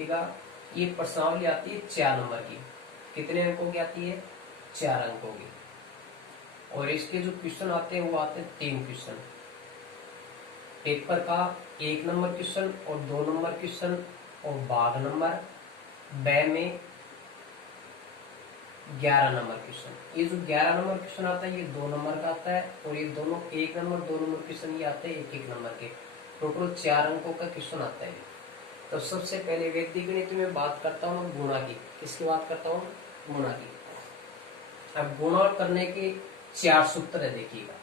देखिएगा ये प्रश्नावली आती है 4 नंबर की। कितने अंकों की आती है? 4 अंकों की। और इसके जो क्वेश्चन आते हैं वो आते हैं 3 क्वेश्चन। पेपर का 1 नंबर क्वेश्चन और 2 नंबर क्वेश्चन और भाग नंबर ब में 11 नंबर क्वेश्चन। ये जो 11 नंबर क्वेश्चन आता है ये 2 नंबर का आता है, और ये दोनों 1 नंबर 2 नंबर क्वेश्चन ये आते हैं 1-1 नंबर के। टोटल 4 अंकों का क्वेश्चन आता है। तो सबसे पहले वैदिक गणित में बात करता हूँ गुणा की। किसकी बात करता हूँ? गुणा की। अब गुणा करने के 4 सूत्र है, देखिएगा।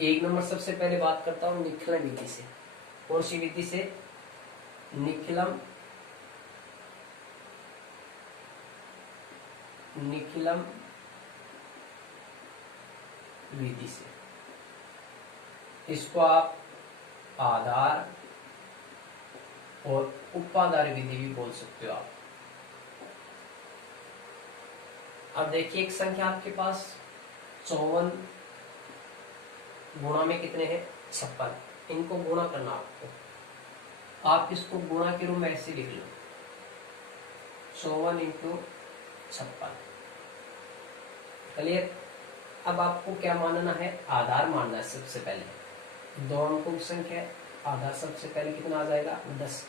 1 नंबर सबसे पहले बात करता हूँ निखिलम विधि से। कौन सी विधि से? निखिलम विधि से। इसको आप आधार और उपाधार विधि भी बोल सकते हो आप। अब देखिए एक संख्या आपके पास 54 गुणा में कितने हैं? 56। इनको गुणा करना आपको। आप इसको गुणा के रूप में ऐसे लिख लो 54 × 56। क्लियर? अब आपको क्या मानना है? आधार मानना है सबसे पहले। 2 अंकों की संख्या है, आधार सबसे पहले कितना आ जाएगा? 10।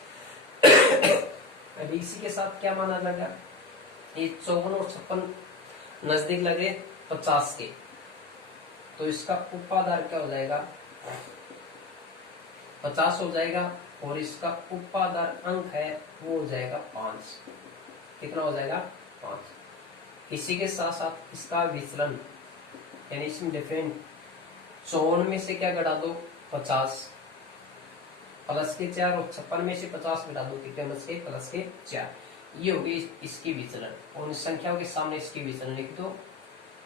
अब इसी के साथ क्या माना जाएगा? ये 54 और 56 नजदीक लगे 50 के, तो इसका उपाधार क्या हो जाएगा? 50 हो जाएगा, और इसका उपाधार अंक है वो हो जाएगा 5। कितना हो जाएगा? 5। इसी के साथ साथ इसका विचलन, यानी इसमें डिफरेंट 54 में से क्या घटा दो? 50 प्लस के 4, और 56 में से 50 घटा दो कितने? प्लस के 4। ये होगी इसकी विचलन, और इस संख्याओं के सामने इसकी विचलन लिख दो।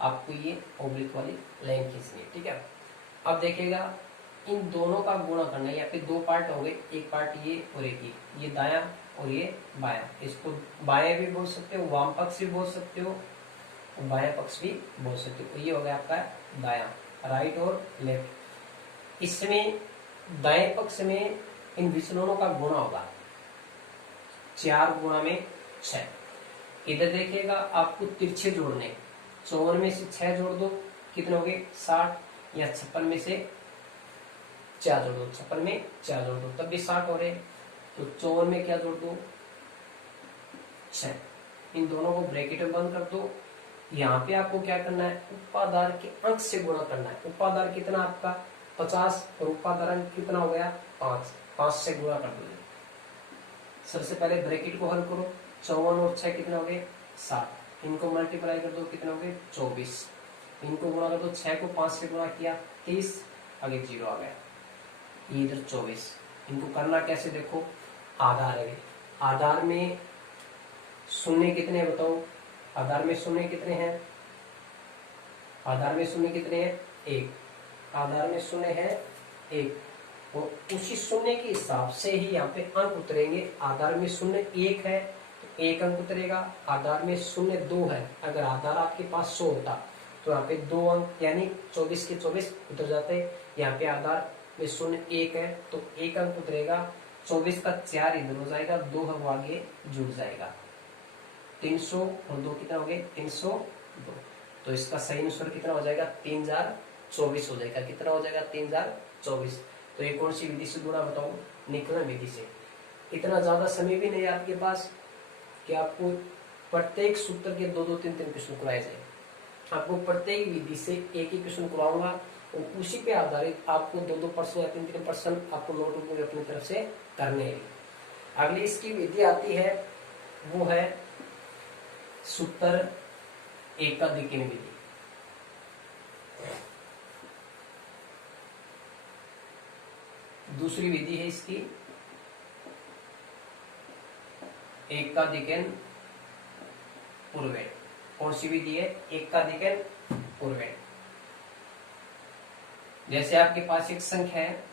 आपको ये ओब्लिक वाली लाइन खींचनी है, ठीक है। अब देखिएगा इन दोनों का गुणा करना है। यहाँ पे 2 पार्ट हो गए, एक पार्ट ये और एक ये दायां और ये बायां। इसको बायां भी बोल सकते हो, वाम पक्ष भी बोल सकते हो, बायां पक्ष भी बोल सकते हो। ये हो गया आपका दायां, राइट और लेफ्ट। इसमें दाएं पक्ष में इन विचलनों का गुणा होगा 4 गुणा में 6। इधर देखिएगा आपको तिरछे जोड़ने, 54 में से 6 जोड़ दो, कितने हो गए? 60। या 56 में से 4 जोड़ दो, 56 में 4 जोड़ दो, तब भी 60 हो रहे। तो 54 में क्या जोड़ दो? 6। इन दोनों को ब्रैकेट में बंद कर दो। यहाँ पे आपको क्या करना है? उपाधार के अंक से गुणा करना है। उपाधार कितना आपका? 50, और उपाधार अंक कितना हो गया? 5। 5 से गुणा कर दो। सबसे पहले ब्रैकेट को हल करो। 54 और 6 कितने हो गए? 60। इनको मल्टीप्लाई कर दो, कितने हो गए? 24। इनको गुणा कर दो, 6 को 5 से गुणा किया 30, आगे 0 आ गया। इधर 24। इनको करना कैसे? देखो आधार है, आधार में शून्य कितने हैं बताओ? आधार में शून्य कितने हैं? आधार में शून्य कितने हैं? 1। आधार में शून्य है 1, और उसी शून्य के हिसाब से ही यहाँ पे अंक उतरेंगे। आधार में शून्य 1 है तो 1 अंक उतरेगा। आधार में शून्य 2 है, अगर आधार आपके पास 100 होता तो यहाँ पे 2 अंक यानी 24 के 24 उतर जाते। यहाँ पे आधार में शून्य 1 है तो 1 अंक उतरेगा। 24 का 4 इधर हो जाएगा, 2 हम आगे जुड़ जाएगा। 300 और 2 कितना हो गए? 302। तो इसका सही आंसर कितना हो जाएगा? 3024 हो जाएगा। कितना हो जाएगा? 3024। तो ये कौन सी विधि से गुणा बताओ? निकलन विधि से। इतना ज्यादा समय भी नहीं आपके पास कि आपको प्रत्येक सूत्र के 2-2, 3-3 क्वेश्चन कराए जाए। आपको प्रत्येक विधि से एक ही क्वेश्चन कराऊंगा, और उसी पे आधारित आपको 2-2 प्रश्न या 3-3 प्रश्न आपको नोटबुक में अपनी तरफ से करने हैं। अगली इसकी विधि आती है, वो है सूत्र एकाधिकन विधि। दूसरी विधि है इसकी एकाधिकन पूर्वेण। कौन सी विधि है? एकाधिकन पूर्वेण। जैसे आपके पास एक संख्या है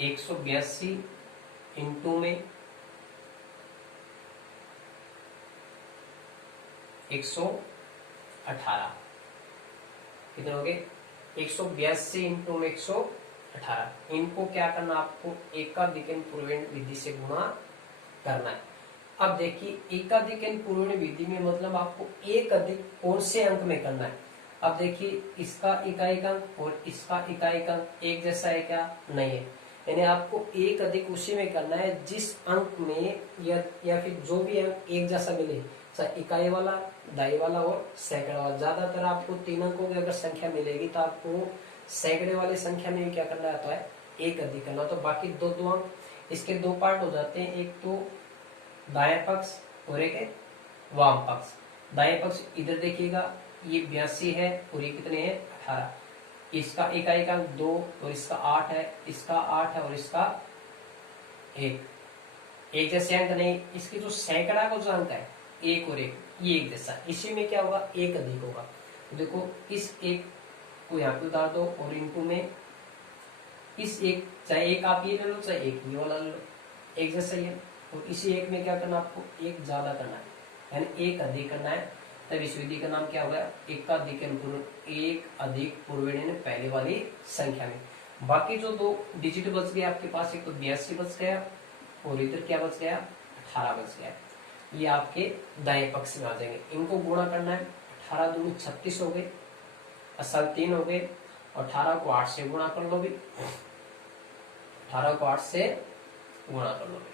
182 इंटू में 118, कितने हो गए? 182 इंटू में 118, 18। इनको क्या करना, आपको एकाधिकन पूर्वेण विधि से गुणा करना है। अब देखिए एकाधिकन पूर्वेण विधि में मतलब आपको एक अधिक कौन से अंक में करना है। अब देखिए इसका इकाई अंक और इसका इकाई अंक एक जैसा है क्या, नहीं है। यानी आपको एक अधिक उसी में करना है जिस अंक में या फिर जो भी अंक एक जैसा मिले, चाहे इकाई वाला, दाई वाला और सैकड़े वाला। ज्यादातर आपको 3 अंकों की अगर संख्या मिलेगी तो आपको सैकड़े वाली संख्या में भी क्या करना आता है, एक अधिक करना। तो बाकी दो अंक, इसके दो पार्ट हो जाते हैं, एक तो दाएं पक्ष और एक वाम पक्ष। दाएं पक्ष इधर देखिएगा, ये 82 है और ये कितने हैं, 18। इसका इकाई अंक 2 और इसका 8 है, इसका 8 है और इसका 1। एक जैसे अंक नहीं, इसकी जो सैकड़ा का जो अंक है 1 और 1, ये एक जैसा। इसी में क्या होगा, एक अधिक होगा। तो देखो इस एक को यहाँ पे उतार दो और इनको में इस एक, चाहे एक आप ये ले लो चाहे एक ये वाला ले लो, एक जैसा ही है। और इसी एक में क्या करना, आपको एक ज्यादा करना है, यानी एक अधिक करना है। तब इस विधि का नाम क्या होगा, एकाधिकन पूर्वेण। एक अधिक पूर्वेण पहले वाली संख्या में। बाकी जो दो डिजिट बच गए आपके पास, एक तो 82 बच गया और इधर क्या बच गया, 18 बच गया। ये आपके दाएं पक्ष में आ जाएंगे। इनको गुणा करना है, 18 दूनी 36 हो गए, असल 3 हो गए, और 18 को 8 से गुणा कर लो भी, 18 को 8 से गुणा कर लो भी,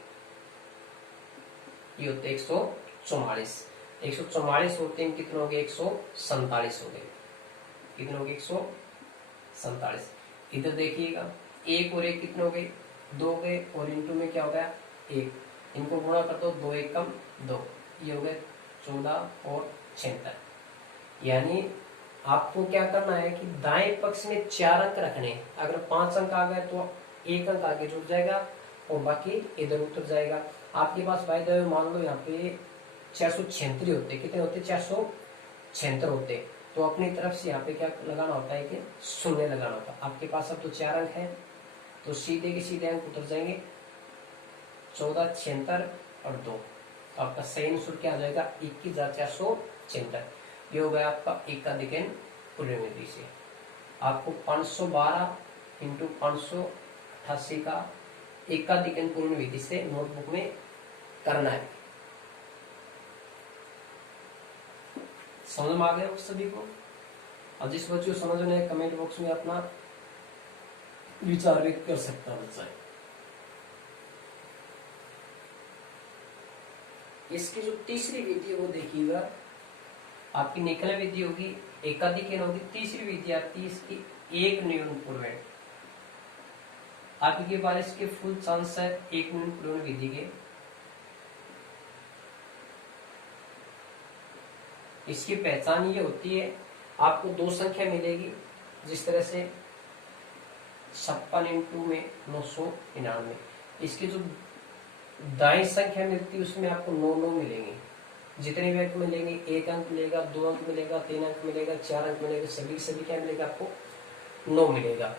ये होते 144। 144 और 3 कितने हो गए, 147 हो गए। कितने हो गए, 147। इधर देखिएगा 1 और 1 कितने हो गए, 2 हो गए, और इनटू में क्या हो गया, 1। इनको गुणा कर दो, 2 1 कम 2, ये हो गए 14 और 76। यानी आपको क्या करना है कि दाएं पक्ष में 4 अंक रखने हैं। अगर 5 अंक आ गए तो 1 अंक आगे जुड़ जाएगा और बाकी इधर उतर जाएगा। आपके पास बाय द वे मान लो यहाँ पे 476 होते, कितने होते, 476 होते। तो अपनी तरफ से यहाँ पे क्या लगाना होता है कि शून्य लगाना होता है। आपके पास अब तो 4 अंक है तो सीधे के सीधे अंक उतर जाएंगे, 14 76 और 2। तो आपका सही आंसर क्या आ जाएगा, 21,476। ये हो गया आपका एकाधिकन पूर्वेण विधि से। आपको 512 इंटू 588 का एकाधिकन पूर्वेण विधि से नोटबुक में करना है। समझ में आ गया सभी को। और जिस बच्चे को समझ में कमेंट बॉक्स में अपना विचार व्यक्त कर सकता है बच्चा। इसकी जो तीसरी विधि है वो देखिएगा, आपकी निकल विधि होगी, एकाधिकन होगी। तीसरी विधि आती है इसकी एक न्यून पूर्वेण। आपके पास इसके फुल चांस है एक न्यून पूर्वेण विधि के। इसकी पहचान ये होती है, आपको 2 संख्या मिलेगी, जिस तरह से 56 इंटू में 999। इसकी जो दाएं संख्या मिलती है उसमें आपको 9 मिलेंगे। जितने भी अंक मिलेंगे, 1 अंक मिलेगा, 2 अंक मिलेगा, 3 अंक मिलेगा, 4 अंक मिलेगा, सभी क्या मिलेगा, आपको 9 मिलेगा।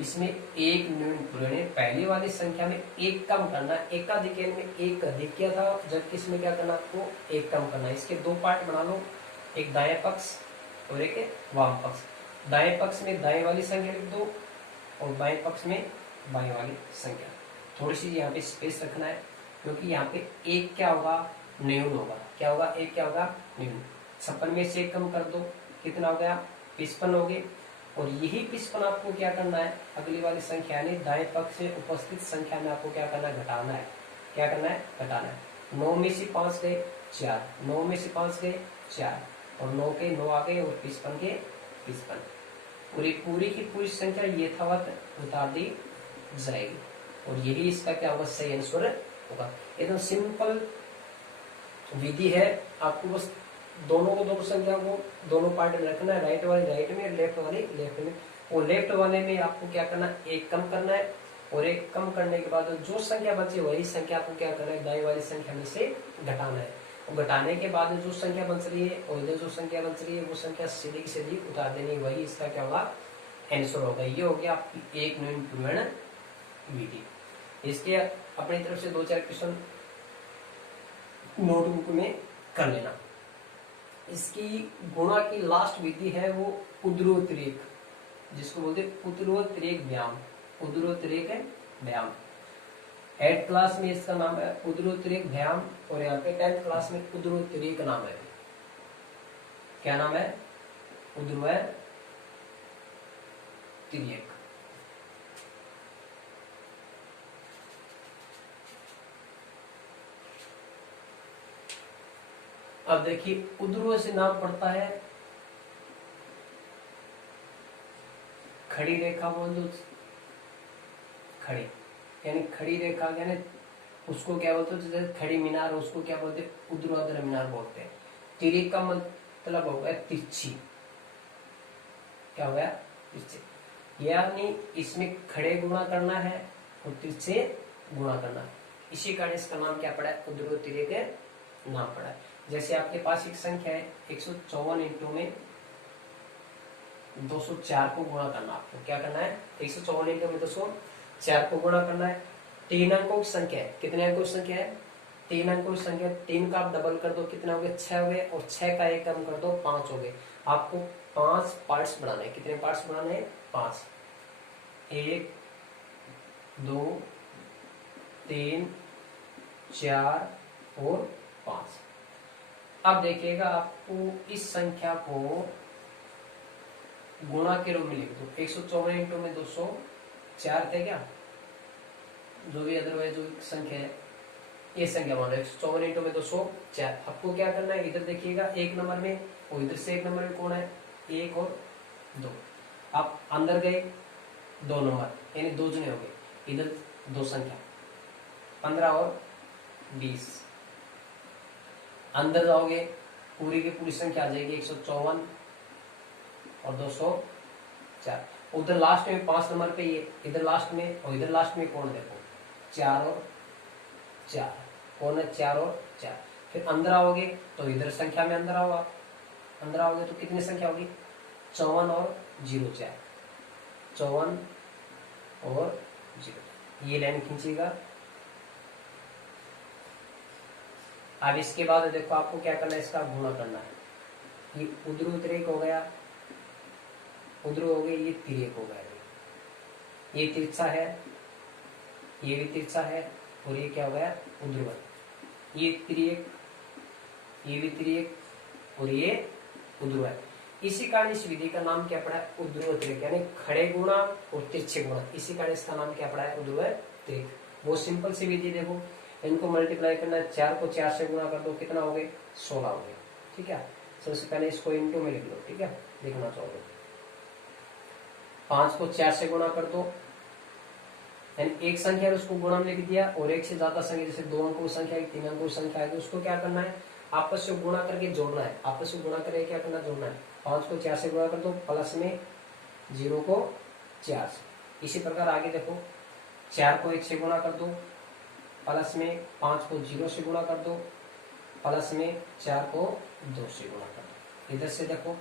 इसमें एक न्यून पूर्वेण, पहली वाली संख्या में एक कम करना। एकाधिकन में एक अधिक किया था, जबकि इसमें क्या करना, आपको एक कम करना। इसके 2 पार्ट बना लो, एक दाएं पक्ष और एक वाम पक्ष। दाएं पक्ष में दाएं वाली संख्या लिख दो और बाएं पक्ष में बाएं वाली संख्या। थोड़ी सी यहाँ पे स्पेस रखना है, क्योंकि यहाँ पे एक क्या होगा, न्यून होगा। क्या होगा, एक क्या होगा, न्यून। 56 में से 1 कम कर दो, कितना हो गया, 55 हो गए। और यही 55 आपको क्या करना है, अगली वाली संख्या यानी दाएं पक्ष से उपस्थित संख्या में आपको क्या करना है, घटाना है। क्या करना है, घटाना है। 9 में से 5 गए 4, 9 में से 5 गए 4, और 9 के 9 आ गए और 55 के 55। पूरी की पूरी संख्या यथावत उतार दी जाएगी और यही इसका क्या होगा, सही आंसर होगा। एकदम सिंपल विधि है। आपको बस दोनों संख्या को दोनों पार्ट में रखना है, राइट वाली राइट में, लेफ्ट वाली लेफ्ट में। और लेफ्ट वाले में आपको क्या करना है, एक कम करना है, और एक कम करने के बाद जो संख्या बची वही संख्या आपको क्या करना है, दाएं वाली संख्या में से घटाना है। और घटाने के बाद जो संख्या बच रही है और इधर जो संख्या बच रही है वो संख्या सीधी की सीधी उतार देनी, वही इसका क्या होगा, आंसर होगा। ये हो गया आपकी एक न्यून पूर्वेण विधि। इसके अपनी तरफ से 2-4 क्वेश्चन नोटबुक में कर लेना। इसकी गुणा की लास्ट विधि है वो ऊर्ध्वतिरेक। जिसको बोलते उदरोत्रेक व्यायाम, उदरोत्रेक व्यायाम। 8th क्लास में इसका नाम है उदरोत्रेक व्यायाम, और यहाँ पे 10th क्लास में उदरोत्रेक नाम है। क्या नाम है? उदरोत्रेक। अब देखिए उदरो से नाम पड़ता है खड़ी रेखा, बोल दो खड़ी, यानी खड़ी रेखा, यानी उसको क्या बोलते हैं? जैसे खड़ी मीनार, उसको क्या बोलते हैं? ऊर्ध्वाधर मीनार बोलते हैं। तिर्यक का मतलब हो गया तिरछी। क्या हो गया? तिरछी, यानी इसमें खड़े गुणा करना है और तिरछे गुणा करना है। इसी कारण इसका नाम क्या पड़ा है? उदरोत्रेक नाम पड़ा है। जैसे आपके पास एक संख्या है 154 इंटू में 204 को गुणा करना। आपको क्या करना है? 154 इंटू में 204 को गुणा करना है। 3 अंकों की संख्या है। कितने अंकों की संख्या है? 3 अंकों की संख्या। 3 का आप डबल कर दो, कितना हो गया? 6 हो गए, और 6 का एक कम कर दो, 5 हो गए। आपको 5 पार्ट्स बनाने हैं। कितने पार्ट्स बनाने हैं? 5। 1 2 3 4 और 5। अब देखिएगा, आपको इस संख्या को गुणा के रूप में लिख दो। 154 इंटू में 204 थे क्या, जो भी अदरवाइज जो संख्या है, ये संख्या मान लो 154 इंटू में 204। आपको क्या करना है? इधर देखिएगा 1 नंबर में, और इधर से 1 नंबर में कौन है? 1 और 2। आप अंदर गए 2 नंबर, यानी 2 जने हो गए। इधर 2 संख्या 15 और 20। अंदर जाओगे पूरी की पूरी संख्या आ जाएगी 154 और 204। उधर लास्ट में 5 नंबर पे ये, इधर लास्ट में और इधर लास्ट में कौन? देखो 4 और 4। कौन है? 4 और 4। फिर अंदर आओगे तो इधर संख्या में अंदर आओ आप। अंदर आओगे तो कितनी संख्या होगी? 54 और 04। 54 और 0। ये लाइन खींचिएगा। अब इसके बाद देखो आपको क्या करना है? इसका गुणा करना है। ये उदरोत्रेक हो गया, उदरो हो गई, ये तिर्यक हो गया। ये तिरछा है, ये भी तिरछा है, और ये क्या हो गया? उर्ध्वगत। ये तिर्यक, ये भी तिर्यक, और ये उर्ध्वगत। इसी कारण इस विधि का नाम क्या पड़ा है? उर्ध्वोत्रेक, यानी खड़े गुणा और तिरछे गुणा। इसी कारण इसका नाम क्या पड़ा है? उर्ध्वोत्रेक। बहुत सिंपल सी विधि, देखो इनको मल्टीप्लाई करना है। 4 को 4 से गुणा कर दो, कितना हो गए? 16 हो गए। ठीक है, सबसे पहले इसको इंटू में लिख लो। ठीक है, लिखना चाहोगे 5 को 4 से गुणा कर दो, यानी एक संख्या उसको गुणा में लिख दिया, और एक से ज्यादा संख्या, जैसे 2 अंकों की संख्या, 3 अंकों की संख्या है, तो उसको क्या करना है? आपस में गुणा करके जोड़ना है। आपस में गुणा करके क्या करना? जोड़ना है। 5 को 4 से गुणा कर दो, प्लस में 0 को 4 से। इसी प्रकार आगे देखो, 4 को 1 से गुणा कर दो, प्लस में 5 को 0 से गुणा कर दो, प्लस में 4 को 2 से गुणा कर दो। इधर से देखो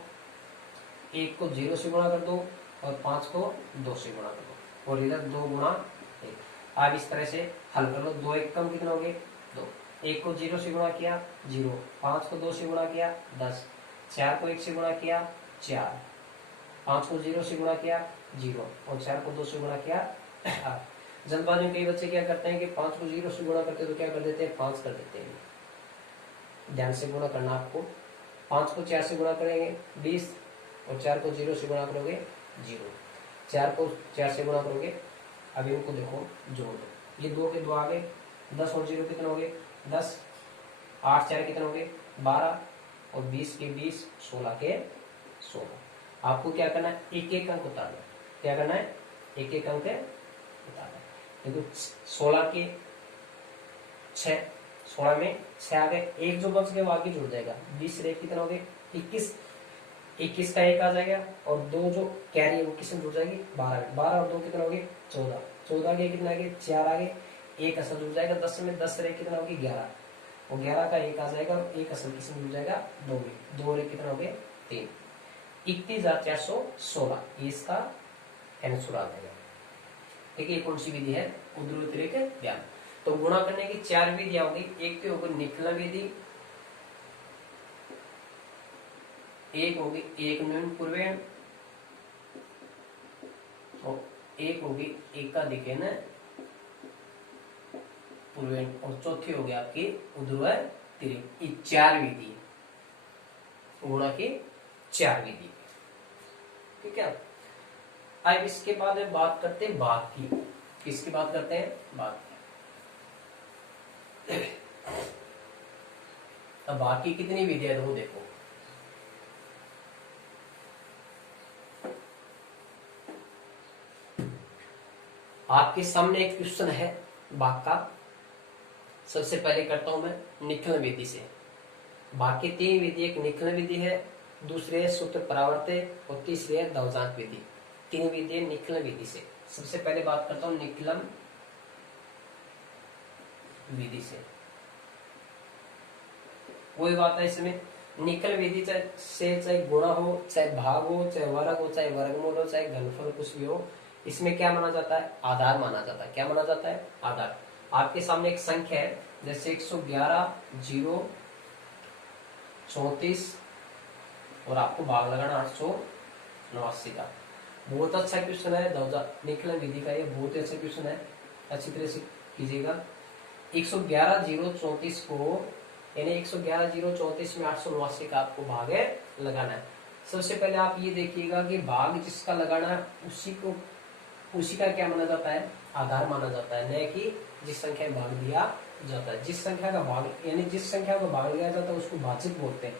1 को 0 से गुणा कर दो और 5 को 2 से गुणा कर दो, और इधर 2 गुणा 1। आप इस तरह से हल कर लो। 2 1 कम कितना हो गए? 2। 1 को 0 से गुणा किया 0, 5 को 2 से गुणा किया 10, 4 को 1 से गुणा किया 4, 5 को 0 से गुणा किया 0, और 4 को 2 से गुणा किया 8। जल्दबाजी में कई बच्चे क्या करते हैं कि 5 को 0 से गुणा करते हैं तो क्या कर देते हैं? 5 कर देते हैं। ध्यान से गुणा करना आपको। 5 को 4 से गुणा करेंगे 20, और 4 को 0 से गुणा करोगे 0, 4 को 4 से गुणा करोगे। अब इनको देखो जोड़ दो, ये 2 के 2 आ गए, 10 और 0 कितने हो गए? 10, 8 4 कितने हो गए? 12, और 20 के 20, 16 के 16। आपको क्या करना है? एक एक अंक उतारना। क्या करना है? एक एक अंक उतारना। देखो 16 के 6, 16 में 6 आ गए, एक जो बच गया वो आगे जुड़ जाएगा। 20 से कितना हो गए? 21, 21 का 1 आ जाएगा, और 2 जो कैरी है वो किसमें जुड़ जाएगी? 12 में। 12 और 2 कितना हो गए? 14, 14 के कितना आ गए? 4 आ गए, 1 असल जुड़ जाएगा। 10 में 10 से कितना होगी? 11, और 11 का 1 आ जाएगा, और 1 असल किसमें जुड़ जाएगा? 2 में। 2 और 1 कितना हो गए? 3। 31,416 ये इसका आंसर आ जाएगा। ठीक है, ये कौन सी विधि है? उर्ध्वोत्रेक व्यायाम। तो गुणा करने की 4 विधियां होगी। एक तो होगी निखलन विधि, एक होगी एक न्यून पूर्वेण, और एक होगी एकाधिक न पूर्वेण, और चौथी होगी आपकी उध्रुव तिर्यक। ये 4 विधि है, गुणा की 4 विधि। ठीक है। अब इसके बाद में बात करते हैं भाग की। किसकी बात करते हैं? भाग की। अब भाग की कितनी विधियां है वो देखो। आपके सामने एक क्वेश्चन है भाग का। सबसे पहले करता हूं मैं निखलन विधि से। भाग की 3 विधि, एक निखलन विधि है, दूसरे सूत्र परावर्ते और तीसरी है दवजांक विधि। 3 विधि है निखलन विधि से। सबसे पहले बात करता हूं निखलन विधि से। वही बात है इसमें, निखलन विधि से चाहे गुणा हो, चाहे भाग हो, चाहे वर्ग हो, चाहे वर्गमूल हो, चाहे घनफल कुछ भी हो, इसमें क्या माना जाता है? आधार माना जाता है। क्या माना जाता है? आधार। आपके सामने एक संख्या है, जैसे 111 0 34 और आपको भाग लगाना 889 का। बहुत अच्छा क्वेश्चन है निखलन विधि का, ये बहुत अच्छा क्वेश्चन है, अच्छी तरह से कीजिएगा। 111 0 34 को, यानी 111 0 34 में 889 का आपको भाग लगाना है। सबसे पहले आप ये देखिएगा कि भाग जिसका लगाना है उसी का क्या माना जाता है? आधार माना जाता है, न कि जिस संख्या में भाग दिया जाता है। जिस संख्या का भाग, यानी जिस संख्या को भाग दिया जाता है उसको भाजक बोलते हैं।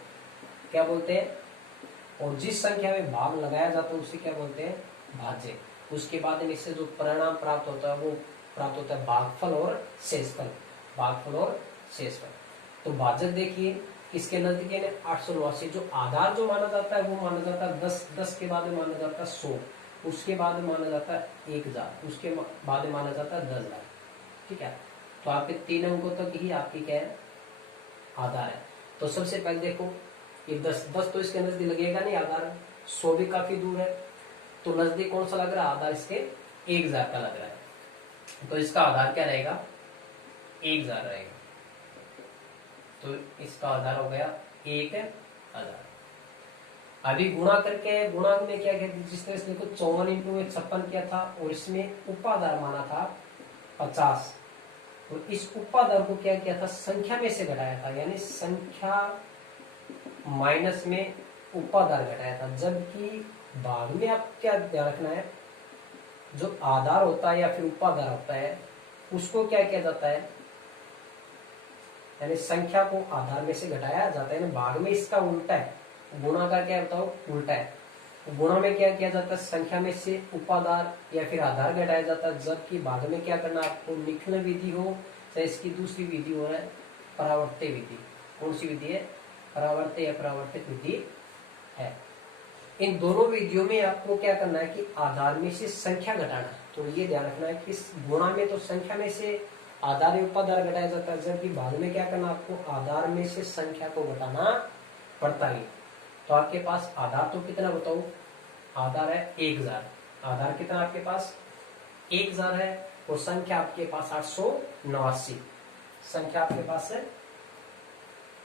क्या बोलते हैं? और जिस संख्या में भाग लगाया जाता है उसे क्या बोलते हैं? भाज्य। उसके बाद में इससे जो परिणाम प्राप्त होता है वो प्राप्त होता है भागफल और शेषफल। भागफल और शेषफल। तो भाजक देखिए किसके नजदीक है? 889। जो आधार जो माना जाता है वो माना जाता है 10 के बाद में माना जाता है 100, उसके बाद में माना जाता है 1000, उसके बाद में माना जाता है 10,000। ठीक है। तो आपके 3 अंकों तक ही आपकी क्या है? आधार है। तो सबसे पहले देखो ये 10 तो इसके नजदीक लगेगा नहीं, आधार 100 भी काफी दूर है, तो नजदीक कौन सा लग रहा है? आधार इसके 1000 का लग रहा है। तो इसका आधार क्या रहेगा? 1000 रहेगा। तो इसका आधार हो गया 1000। अभी गुणा करके, गुणा में क्या कहते, जिस तरह से देखो 54 × 56 किया था और इसमें उपाधार माना था 50, तो इस उपाधार को क्या किया था? संख्या में से घटाया था, यानी संख्या माइनस में उपाधार घटाया था। जबकि भाग में आप क्या ध्यान रखना है, जो आधार होता है या फिर उपाधार होता है उसको क्या किया जाता है? यानी संख्या को आधार में से घटाया जाता है। भाग में इसका उल्टा है, गुणा का क्या बताओ? उल्टा है। गुणा में क्या किया जाता है? संख्या में से उपाधार या फिर आधार घटाया जाता है। जबकि भाग में क्या करना है आपको? निखलन विधि हो चाहे इसकी दूसरी विधि हो, है परावर्त्य विधि। कौन सी विधि है? परावर्त्य या परावर्तित विधि है। इन दोनों विधियों में आपको क्या करना है कि आधार में से संख्या घटाना। तो ये ध्यान रखना है कि इस गुणा में तो संख्या में से आधार या उपाधार घटाया जाता है, जबकि भाग में क्या करना आपको? आधार में से संख्या को घटाना पड़ता है। तो आपके पास आधार तो कितना बताओ? आधार है 1000। आधार कितना आपके पास? 1000 है और संख्या आपके पास 889। संख्या आपके पास है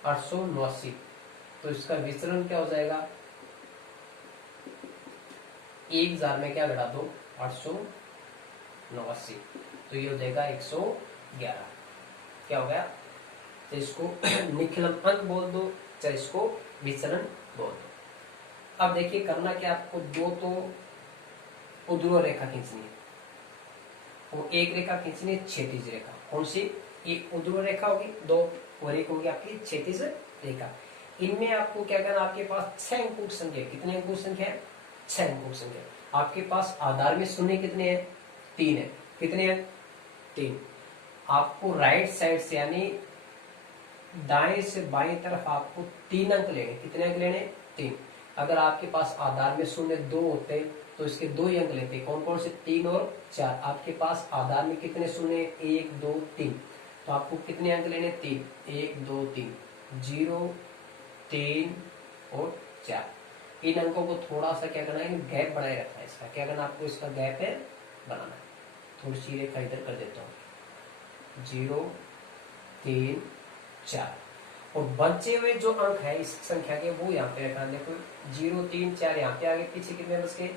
889। तो इसका विचरण क्या हो जाएगा? 1000 में क्या घटा दो? 889। तो ये हो जाएगा 111। क्या हो गया? तो इसको निखलन अंक बोल दो चाहे इसको विचरण बोल दो। अब देखिए करना क्या आपको? 2 तो उध्रुव रेखा खींचनी है, वो एक रेखा खींचनी है क्षैतिज रेखा। कौन सी? ये उध्रुव रेखा होगी 2 और एक होगी आपकी क्षैतिज रेखा। इनमें आपको क्या करना? आपके पास 6 अंकों की संख्या। कितने अंकों की संख्या है? 6 अंकों की संख्या। आपके पास आधार में शून्य कितने हैं? 3 है। कितने हैं? 3। आपको राइट साइड से यानी दाएं से बाएं तरफ आपको 3 अंक लेने। कितने अंक लेने? 3। अगर आपके पास आधार में शून्य 2 होते तो इसके 2 ही अंक लेते। कौन कौन से? 3 और 4। आपके पास आधार में कितने शून्य? 1 2 3। तो आपको कितने अंक लेने? 3। 1 2 3, 0 3 और 4। इन अंकों को थोड़ा सा क्या करना है? गैप बनाए रखना है। इसका क्या करना आपको? इसका गैप है बनाना है। थोड़ी सी रेखा इधर कर देता हूँ। 0 3 4 और बचे हुए जो अंक है इस संख्या के वो यहाँ पे रखना। देखो 0 3 4 यहाँ पे आगे पीछे कितने बच गए?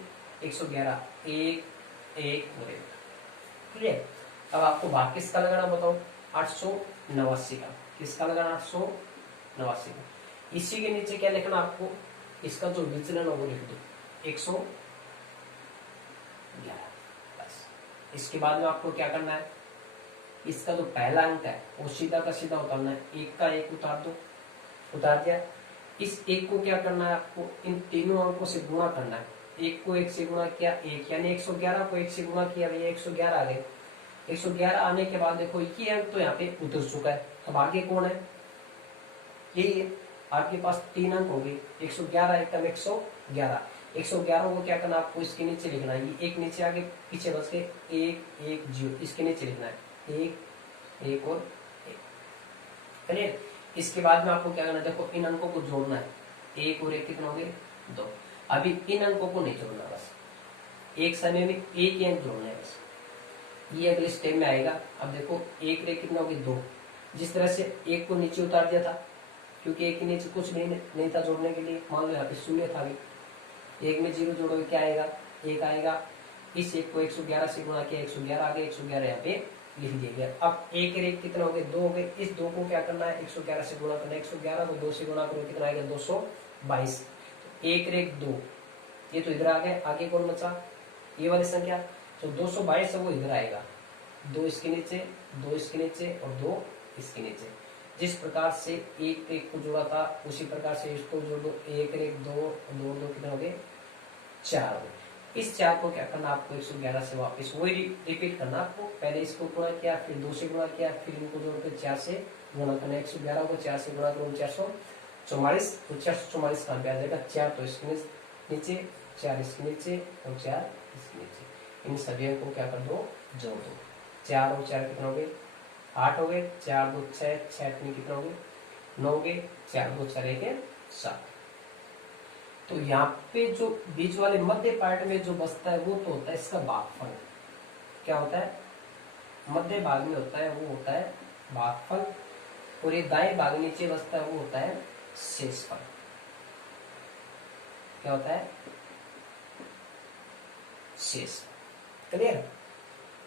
111। 1 1 और 1। क्लियर। अब आपको भाग किसका लगाना बताओ, 889 का। किसका लगाना, 889 का। इसी के नीचे क्या लिखना आपको, इसका जो विचलन है वो लिख दो 111। बस इसके बाद में आपको क्या करना है, इसका जो पहला अंक है वो सीधा का सीधा उतारना है, 1 का 1 उतार दो। उतार दिया। इस 1 को क्या करना है आपको, इन तीनों अंकों से गुणा करना है। 1 को 1 से गुणा किया 1, यानी 111 को 1 से गुणा किया, भैया 111 आ गए। 111 आने के बाद देखो ये अंक तो यहाँ पे उतर चुका है। अब आगे कौन है, यही है। आपके पास 3 अंक हो गए, 111 एकम 111। 111 को क्या करना आपको, इसके नीचे लिखना है। ये 1 नीचे आगे पीछे बच के 1 1 0, इसके नीचे लिखना है 1 1 और 1। क्लियर। इसके बाद में आपको क्या करना है, देखो इन अंकों को जोड़ना है। 1 और 1 कितना हो गए, 2। अभी इन अंकों को नहीं जोड़ना, बस एक समय में एक ही अंक जोड़ना है बस। ये अगले स्टेप में आएगा। अब देखो 1 रे कितना हो गया, 2। जिस तरह से 1 को नीचे उतार दिया था, क्योंकि 1 के नीचे कुछ नहीं था जोड़ने के लिए, मान लो यहाँ पे 0 था। 1 में 0 जोड़ोगे क्या आएगा, 1 आएगा। इस 1 को 111 से गुणा किया, 111 आ गया, 111 यहाँ पे लिख दिया गया। अब 1 रे कितना हो गए, 2 हो गए। इस 2 को क्या करना है, 111 से गुणा करना है। 111 को 2 से गुणा करो कितना आएगा, 222। 1 रे 2, ये तो इधर आ गए। आगे कौन बचा, ये वाली संख्या। तो 222 है वो इधर आएगा। 2 इसके नीचे, 2 इसके नीचे और 2 इसके नीचे। जिस प्रकार से 1 1 को जोड़ा था उसी प्रकार से इसको जोड़ दो। 1 1 2 2 2 कितने हो गए, 4 हो गए। इस 4 को क्या करना आपको, 111 से वापस वही रिपीट करना आपको। पहले इसको गुणा किया, फिर 2 से गुणा किया, फिर इनको जोड़कर 4 से गुणा करना। 111 को 4 से गुणा करो 444, तो 444 कहाँ पे आ जाएगा, 4 तो इसके नीचे, 4 इसके नीचे और 4 इसके नीचे। इन सभी को क्या कर दो, जोड़ दो। 4 और 4 कितना हो गए, 8 हो गए। 4 2 6, 6 3 कितना हो गए, 9 हो गए। 4 2 4 1 7। तो यहाँ पे जो बीच वाले मध्य पार्ट में जो बचता है वो तो होता है इसका भागफल। क्या होता है, मध्य भाग में होता है वो होता है भागफल, और ये दाएं भाग नीचे बचता है वो होता है शेषफल। क्या होता है, शेष। क्लियर।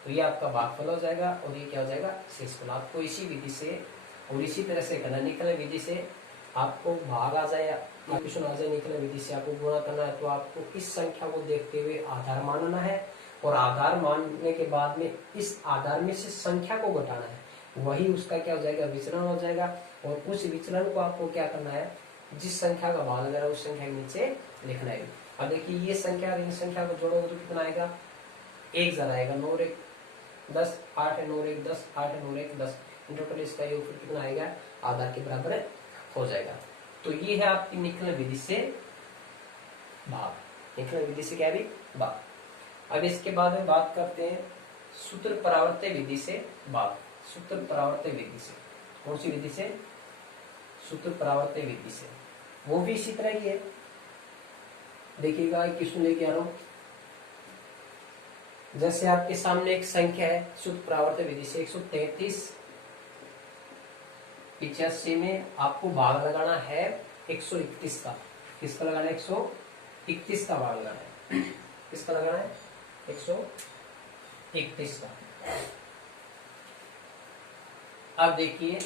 तो ये आपका भागफल हो जाएगा और ये क्या हो जाएगा, शेषफल। आपको इसी विधि से और इसी तरह से करना। निकलन विधि से आपको भाग आ जाए, क्वेश्चन आ जाए, निकलन विधि से आपको गुणा करना है, तो आपको इस संख्या को देखते हुए आधार मानना है, और आधार मानने के बाद में इस आधार में से संख्या को घटाना है, वही उसका क्या हो जाएगा, विचलन हो जाएगा। और उस विचलन को आपको क्या करना है, जिस संख्या का भाग लग रहा है उस संख्या के नीचे लिखना है। अब देखिए ये संख्या और इन संख्या को जोड़ोगे तो कितना आएगा, 1 जरा आएगा। 9 और 1 10, 8 है 9 और 1 10, 8 है 9 और 1 10। टोटल इसका योग फिर कितना आएगा, आधार के बराबर हो जाएगा। तो ये है आपकी निकलन विधि से भाग। निकलन विधि से क्या भी भाग। अब इसके बाद में बात करते हैं सूत्र परावर्त्य विधि से भाग। सूत्र परावर्त्य विधि से, कौन सी विधि से, सूत्र परावर्त्य विधि से, वो भी इसी तरह की है। देखिएगा किसको लेके आ रहा हूं। जैसे आपके सामने एक संख्या है सूत्र परावर्त्य विधि से 133 85 में आपको भाग लगाना है 131 का। किसका लगाना है, 131 का भाग लगाना है। किसका लगाना है, 131 का। अब देखिए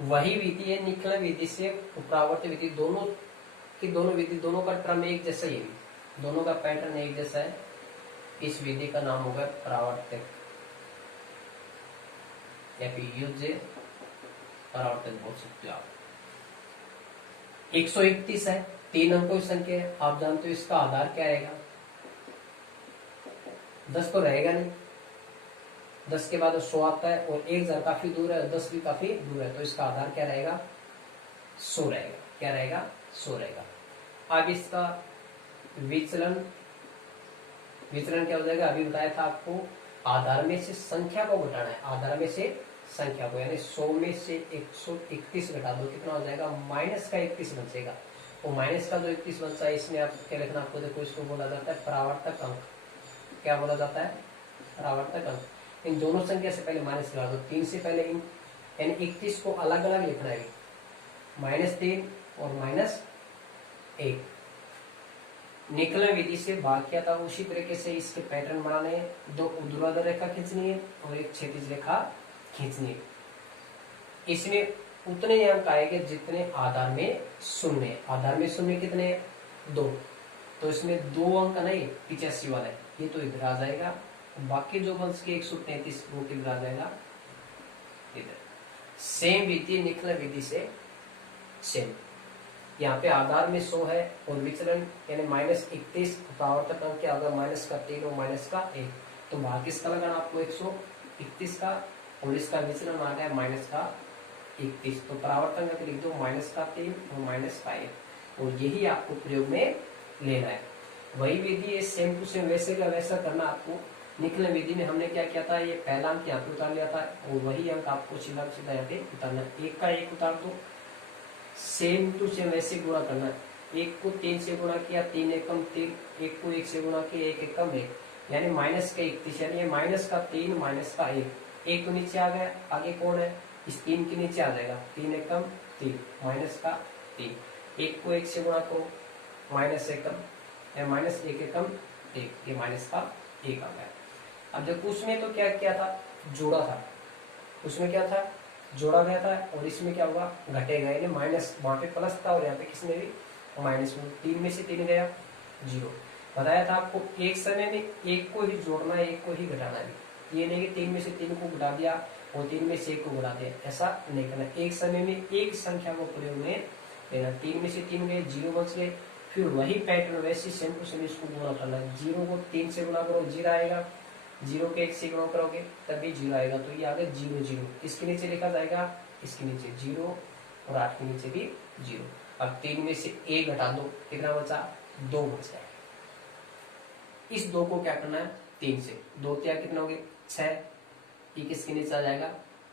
वही विधि है निकलन विधि से परावर्त्य विधि, दोनों की दोनों विधि, दोनों का क्रम एक जैसा ही है, दोनों का पैटर्न एक जैसा है। इस विधि का नाम होगा परावर्तक या फिर युज्य परावर्तक बोल सकते हो आप। 131 है, 3 अंकों की संख्या है। आप जानते हो इसका आधार क्या रहेगा, 10 तो रहेगा नहीं। 10 के बाद 100 आता है और 1000 काफी दूर है, 10 भी काफी दूर है, तो इसका आधार क्या रहेगा, 100 रहेगा। क्या रहेगा, 100 रहेगा। अब इसका विचलन, विचलन क्या हो जाएगा, अभी बताया था आपको, आधार में से संख्या को घटाना है। आधार में से संख्या को, यानी 100 में से 131 घटा दो, कितना हो जाएगा, माइनस का 31 बचेगा। और माइनस का जो 31 बचता है इसमें आप क्या लिखना, आपको देखो इसको बोला जाता है परावर्तक अंक। क्या बोला जाता है, परावर्तक अंक। इन दोनों संख्या से पहले माइनस लगा दो, 3 से पहले इन यानी 31 को अलग अलग लिखना है, -3 और -1। निकलन विधि से भाग किया था, उसी तरीके से इसके पैटर्न बनाने हैं। दो ऊर्ध्वाधर रेखा खींचनी है और एक क्षैतिज रेखा खींचनी है। इसमें उतने ही अंक आएंगे जितने आधार में शून्य है। आधार में शून्य कितने? 2। तो इसमें 2 अंक नहीं 85 वाला है, ये तो इधर आ जाएगा। बाकी जो बंश के 133 वो किधर आ जाएगा? इधर। सेम विधि निकलन विधि से सेम। यहाँ पे आधार में 100 है और विचलन यानी -31, परावर्तक अंक के अगर -3 और -1, तो भाग किसका लगाना आपको? 131 का, और इसका विचलन आ गया -31, तो परावर्तक अंक लिख दो -3 और -1, और यही आपको प्रयोग में लेना है। वही विधि है सेम टू सेम, वैसे का वैसा करना आपको। निकलन विधि में हमने क्या किया था, ये पहला अंक यहाँ पे उतार लिया था और वही अंक आपको सीधा सीधा यहाँ पे उतारना। 1 का 1 उतार दो, सेम टू सेम वैसे गुणा करना। 1 को 3 से गुणा किया, 3 एकम 3, 1 को 1 से गुणा किया, 1 एकम 1, यानी -31, यानी -3 -1, 1 तो नीचे आ गया, आगे कौन है? इस 3 के नीचे आ जाएगा, 3 एकम 3 -3, 1 को 1 से गुणा करो, -1 एकम, -1 एकम 1, ये -1 आ गया। अब देखो उसमें तो क्या किया था? जोड़ा था। उसमें क्या था? जोड़ा गया था, और इसमें क्या हुआ? घटेगा, यानी माइनस, वहां पे प्लस था और यहाँ पे किसमें भी माइनस में। 3 में से 3 गया 0। बताया था आपको एक समय में एक को ही जोड़ना है, एक को ही घटाना है। ये नहीं कि 3 में से 3 को घटा दिया और 3 में से 1 को घटा दिया, ऐसा नहीं करना। एक समय में एक संख्या को प्रयोग में लेना। 3 में से 3 गए, 0 बच गए, फिर वही पैटर्न वैसे सेम टू सेम इसको गुणा करना है। 0 को 3 से गुणा करो, 0 आएगा, 0 के 1 से गुणा करोगे तभी 0 आएगा, तो ये आ गया 0 0। इसके नीचे लिखा जाएगा, इसके नीचे 0 और 8 के नीचे भी 0। अब 3 में से 1 घटा दो, कितना बचा? 2 बच गया। इस 2 को क्या करना है? 3 से 2 क्या कितना हो गया? 6। ये किसके नीचे आ जाएगा?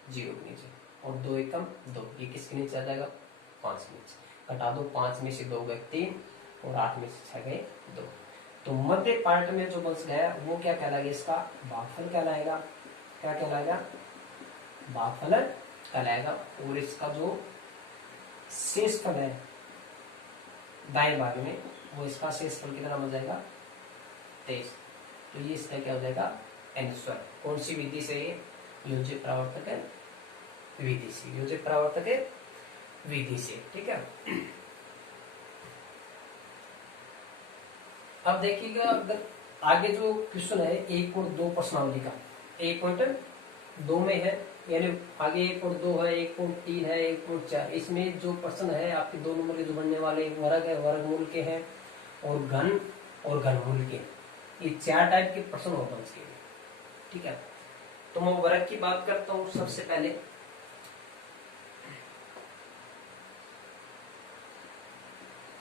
0 के नीचे, और 2 एकम 2, ये किसके नीचे आ जाएगा? 5 के नीचे। घटा दो, 5 में से 2 गए 3 और 8 में से 6 गए 2। तो मध्य पार्ट में जो बच गया वो क्या कहलाएगा? इसका भागफल कहलाएगा। क्या कहलाएगा? भागफल कहलाएगा। और इसका जो शेषफल है दाएं भाग में, वो इसका शेषफल कितना बन जाएगा? 23। तो ये इसका क्या हो जाएगा? आंसर। कौन सी विधि से? योज्य परावर्तक विधि से। योज्य परावर्तक विधि से, ठीक है। अब देखिएगा, अगर आगे जो क्वेश्चन है 1 और 2 प्रश्नावली का, 1.2 में है, यानी आगे 1 और 2 है, 1 और 3 है, 1 और 4। इसमें जो प्रश्न है आपके 2 नंबर के जो बनने वाले, वर्ग है, वर्गमूल के हैं, और घन और घनमूल के, ये 4 टाइप के प्रश्न होते हैं इसके लिए, ठीक है। तो मैं वर्ग की बात करता हूँ सबसे पहले।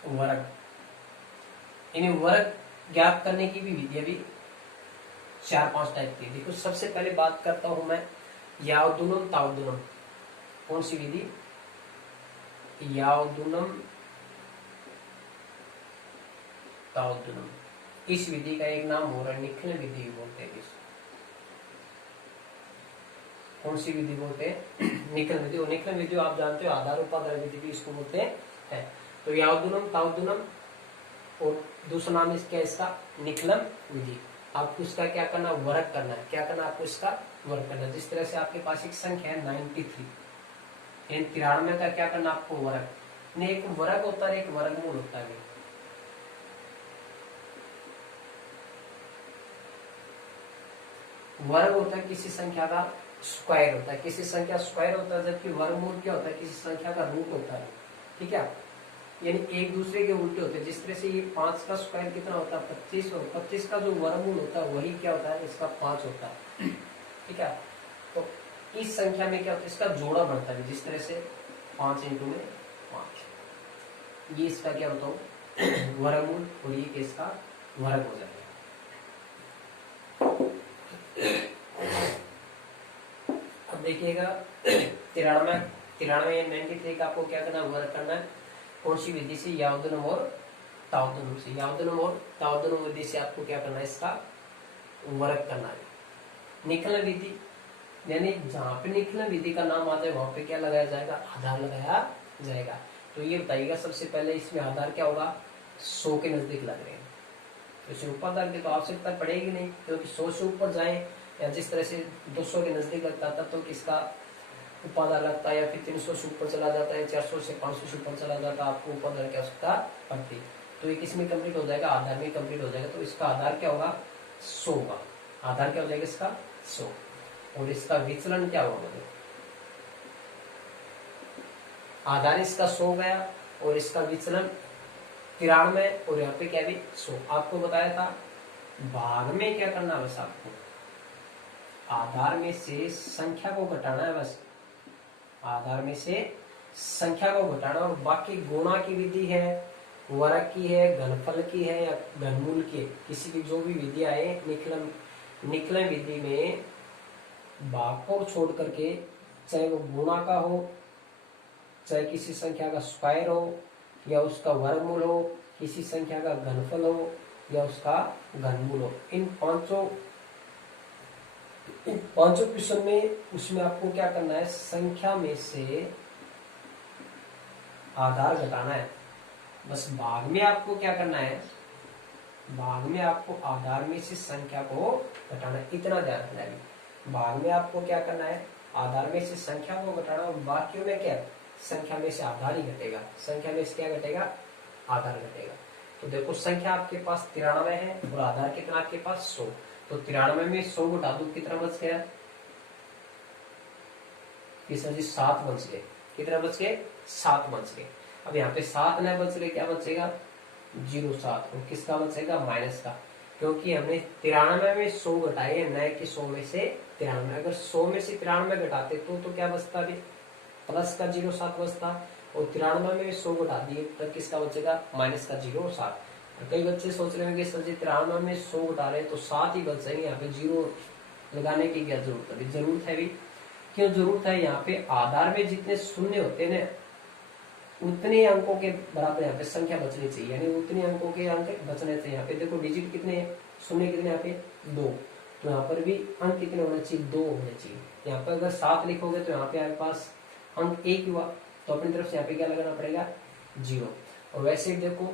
वर्ग, इन्हें वर्ग ज्ञात करने की भी विधि भी 4-5 टाइप की। देखो सबसे पहले बात करता हूं मैं यावदुनम तावदुनम। कौन सी विधि? यावदुनम तावदुनम। इस विधि का एक नाम हो रहा है निखलन विधि बोलते हैं। कौन सी विधि बोलते हैं? निखलन विधि। और निखलन विधि आप जानते हो, आधार उपाधार विधि भी इसको बोलते हैं। तो यावदुनम तावदुनम, और दूसरा नाम इसका निकलन विधि। आपको इसका क्या करना? वर्ग करना है। क्या करना? आपको इसका वर्ग करना है। जिस तरह से आपके पास एक संख्या है 93, 93 का क्या करना? आपको वर्ग। नहीं, एक वर्ग होता है, एक वर्गमूल होता है। वर्ग होता है किसी संख्या का स्क्वायर होता है, किसी संख्या स्क्वायर होता है, जबकि वर्गमूल क्या होता है? किसी संख्या का रूट होता है, ठीक है। यानी एक दूसरे के उल्टे होते हैं। जिस तरह से ये 5 का स्क्वायर कितना होता है? 25, और 25 का जो वर्गमूल होता है वही क्या होता है? इसका 5 होता है, ठीक है। तो इस संख्या में क्या होता है? इसका जोड़ा बढ़ता है। जिस तरह से 5 × 5, ये इसका क्या होता है? वर्गमूल, और ये इसका वर्ग हो जाएगा। अब देखिएगा 93 या 93 का आपको क्या करना? वर्ग करना है। कौन सी विधि से? यावदुनम और तावदुनम से। यावदुनम और तावदुनम विधि से आपको क्या करना है? इसका वर्ग करना है। निकलन विधि, यानी जहां पे निकलन विधि का नाम आता है वहां पे क्या लगाया जाएगा? आधार लगाया जाएगा। तो ये बताइएगा सबसे पहले इसमें आधार क्या होगा? 100 के नजदीक लग रहे हैं, तो इसे उपादान की तो आवश्यकता पड़ेगी नहीं, क्योंकि 100 से ऊपर जाए या जिस तरह से 200 के नजदीक लगता था तो किसका उपादान लगता है, या फिर 300 से ऊपर चला जाता है, 400 से 500 से ऊपर चला जाता, आपको उपादान की आवश्यकता पड़ती। तो ये किसमें कंप्लीट हो जाएगा, आधार में कंप्लीट हो जाएगा। तो इसका आधार क्या होगा, 100 का आधार क्या हो जाएगा इसका 100, और इसका विचलन क्या होगा, मतलब आधार इसका 100 गया और इसका विचलन 93, और यहाँ पे क्या भी 100। आपको बताया था भाग में क्या करना है, बस आपको आधार में से संख्या को घटाना है, बस आधार में से संख्या को घटाना, और बाकी गुणा की विधि है, वर्ग की है, घनफल की है या घनमूल की है, किसी की जो भी विधि आए निकलन विधि में भाग को छोड़ करके, चाहे वो गुणा का हो, चाहे किसी संख्या का स्क्वायर हो, या उसका वर्गमूल हो, किसी संख्या का घनफल हो या उसका घनमूल हो, इन पांचों क्वेश्चन में उसमें आपको क्या करना है, संख्या में से आधार घटाना है। बस भाग में आपको क्या करना है, भाग में आपको आधार में से संख्या को घटाना है, इतना ध्यान रखना है। भाग में आपको क्या करना है, आधार में से संख्या को घटाना, और बाकियों में क्या, संख्या में से आधार ही घटेगा, संख्या में से क्या घटेगा, आधार घटेगा। तो देखो संख्या आपके पास 93 है और आधार कितना आपके पास 100, तो 93 में 100 घटा दो, कितना बच गया, कितना जी 7 बच गए, कितना बच गए 7 बच गए। अब यहाँ पे 7 न बच गए, क्या बचेगा 0.7, और किसका बचेगा माइनस का, क्योंकि हमने 93 में 100 घटाए है, न कि 100 में से 93। अगर 100 में से 93 घटाते तो क्या बचता, अभी प्लस का 0.7 बचता, और 93 में 100 घटा दिए तो किसका बचेगा, माइनस का 0.7। कई बच्चे सोच रहे होंगे सर जी 93 में 100 घटा रहे तो 7 ही बच जाएंगे, यहाँ पे 0 लगाने की क्या जरूरत है, जरूरत है भी, क्यों जरूरत है, यहाँ पे आधार में जितने शून्य होते हैं उतने अंकों के बराबर यहाँ पे संख्या बचनी चाहिए, यानी उतने अंकों के अंक बचने चाहिए। यहाँ पे देखो डिजिट कितने हैं, शून्य कितने, यहाँ पे 2, तो यहाँ पर भी अंक कितने होने चाहिए, 2 होने चाहिए। यहाँ पर अगर 7 लिखोगे तो यहाँ पे आपके पास अंक 1 हुआ, तो अपनी तरफ से यहाँ पे क्या लगाना पड़ेगा 0। और वैसे ही देखो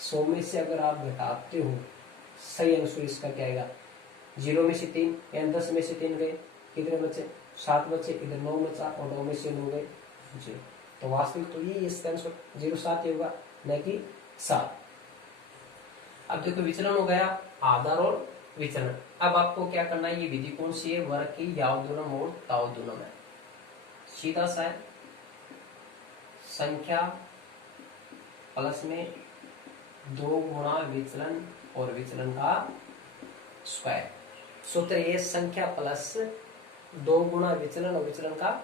100 में से अगर आप घटाते हो, सही आंसर इसका क्या आएगा, 0 में से 3, यानी 10 में से 3 गए, कितने बचे 7 बचे, इधर 9 बचा, और 9 में से 9 गए 0। तो वास्तविक तो ये इसका आंसर 0.7 होगा, न कि 7। अब देखो विचलन हो गया, आधार और विचलन। अब आपको क्या करना है, ये विधि कौन सी है, वर्ग की यावदूनम और तावदूनम है। सीधा सा है, संख्या प्लस में 2 गुणा विचलन और विचलन का स्क्वायर। सूत्र ये संख्या प्लस 2 गुणा विचलन और विचलन का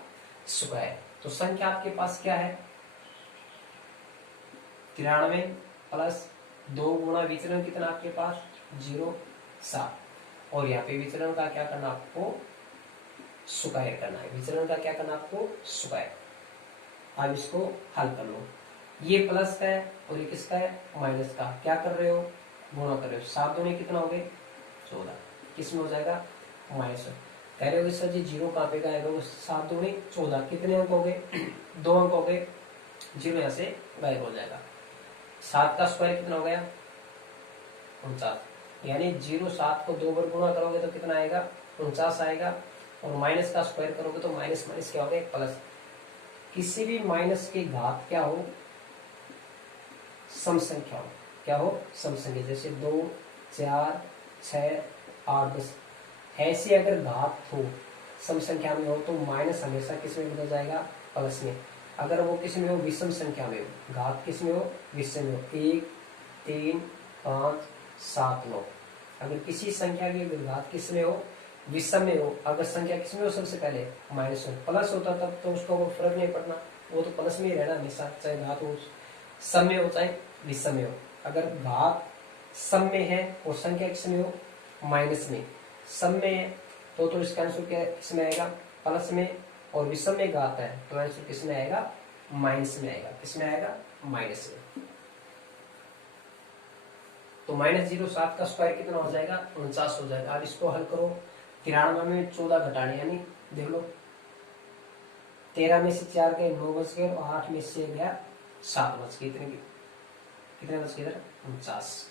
स्क्वायर। तो संख्या आपके पास क्या है 93 प्लस 2 गुणा विचलन कितना आपके पास 0.7, और यहाँ पे विचलन का क्या करना आपको स्क्वायर करना है, विचलन का क्या करना आपको स्क्वायर। अब इसको हल कर लो, ये प्लस का है और ये किसका है माइनस का, क्या कर रहे हो गुणा कर रहे हो, 7 दूनी कितना हो गए 14, किसमें हो जाएगा माइनस। कह रहे हो सर जी 0 कहाँ पे गायब हो, 7 दूनी 14, कितने अंक हो गए 2 अंक हो गए, 0 यहाँ से गायब हो जाएगा। 7 का स्क्वायर कितना हो गया 49, यानी 0.7 को 2 बार गुणा करोगे तो कितना आएगा 49 आएगा, और माइनस का स्क्वायर करोगे तो माइनस माइनस क्या हो गया प्लस। किसी भी माइनस की घात क्या हो सम संख्या हो, क्या हो सम संख्या, जैसे 2 4 6 8 10, ऐसी अगर घात हो सम संख्या में हो तो माइनस हमेशा किस में बदल जाएगा प्लस में। अगर वो किस में हो विषम संख्या में हो, घात किस में हो विषम में हो, 1 3 5 7 9, अगर किसी संख्या की घात किस में हो विषम में हो, अगर संख्या किस में हो सबसे पहले माइनस हो, प्लस होता तब तो उसको फर्क नहीं पड़ना, वो तो प्लस में ही रहना हमेशा, चाहे घात हो सम में हो चाहे विषम में हो। अगर घात सम में है और संख्या किस में हो माइनस में, सम में है तो इसका आंसर क्या किसमें आएगा प्लस में, और विषम में घात है तो आंसर किसमें आएगा माइनस में आएगा, किसमें आएगा माइनस में। तो -0.7 का स्क्वायर कितना हो जाएगा 49 हो जाएगा। अब इसको हल करो, 93 में 14 घटाने, यानी देख लो 13 में से 4 गए 9 बच गए, और 8 में से गया 7 बच गए, कितने बच गए इधर 49।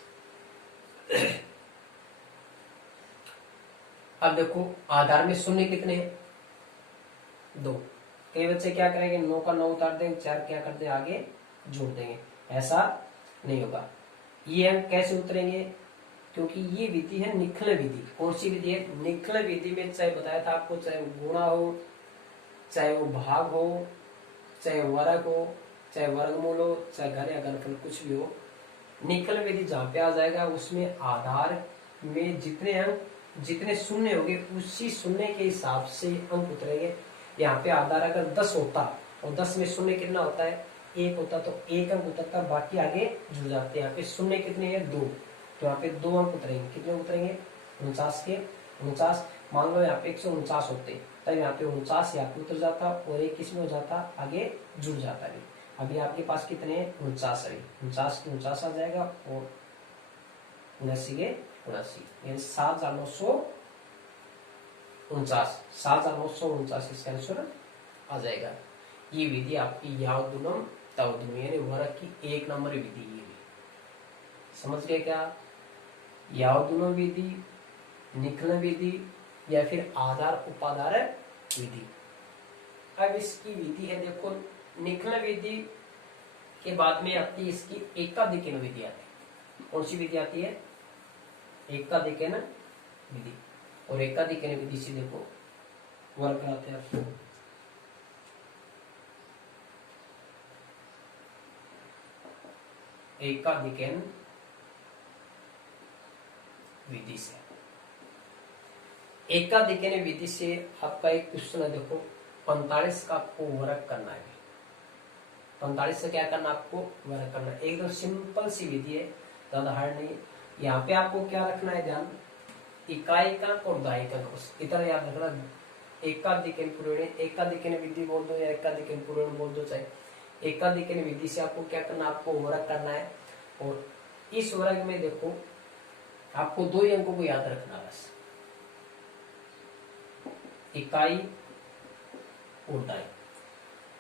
अब देखो आधार में शून्य कितने हैं? 2। कई बच्चे क्या करेंगे, 9 का 9 उतार देंगे, 4 क्या कर देंगे आगे जोड़ देंगे, ऐसा नहीं होगा। ये अंक कैसे उतरेंगे, क्योंकि ये विधि है निखल विधि। कौन सी विधि है? निखल विधि में चाहे बताया था आपको, चाहे वो गुणा हो, चाहे वो भाग हो, चाहे वर्ग हो, चाहे वर्गमूल हो, चाहे घन या घनफल कुछ भी हो, निखल विधि जहां पे आ जाएगा उसमें आधार में जितने अंक जितने शून्य होंगे उसी शून्य के हिसाब से अंक उतरेंगे। यहाँ पे आधार अगर 10 होता और 10 में शून्य कितना होता है, 1 होता, तो 1 अंक उतरता, बाकी आगे जुड़ जाते हैं। यहाँ पे शून्य कितने हैं, 2, तो यहाँ पे 2 अंक उतरेंगे। कितने उतरेंगे, 49 के 49। मान लो यहाँ पे 149 होते, तब यहाँ पे 49 यहाँ पे उतर जाता और 1 किसमें हो जाता, आगे जुड़ जाता है। अभी आपके पास कितने हैं, 49 है, 49 के 49 आ जाएगा और 79 के 79, यानी 7,949, 7,949 इसका आंसर आ जाएगा। ये विधि आपकी यावदुनम तवदुनम यानी वर्ग की 1 नंबर विधि। ये समझ गए क्या? यावदुनम विधि, निखलन विधि या फिर आधार उपाधार विधि। अब इसकी विधि है देखो, निखलन विधि के बाद में आती है इसकी एकाधिकरण विधि आती है। कौन सी विधि आती है, एकाधिकरण विधि। और एकाधिकरण विधि से देखो वर्ग कराते हैं आपको। एकाधिकरण विधि से, एकाधिकरण विधि से आपका एक क्वेश्चन है देखो, 45 का आपको वर्ग करना है। 45 से क्या करना, आपको वर्ग करना है। एकदम सिंपल सी विधि है, ज्यादा हार्ड नहीं। यहाँ पे आपको क्या रखना है ध्यान, इकाई का और दहाई का, इतना याद रखना। एकाधिकरण पूर्ण, एकाधिकरण विधि बोल दो या एकाधिकरण पूर्ण बोल दो, चाहे एकाधिकरण विधि से आपको क्या करना, आपको वर्ग करना है। और इस वर्ग में देखो आपको 2 ही अंकों को याद रखना बस, इकाई और दहाई।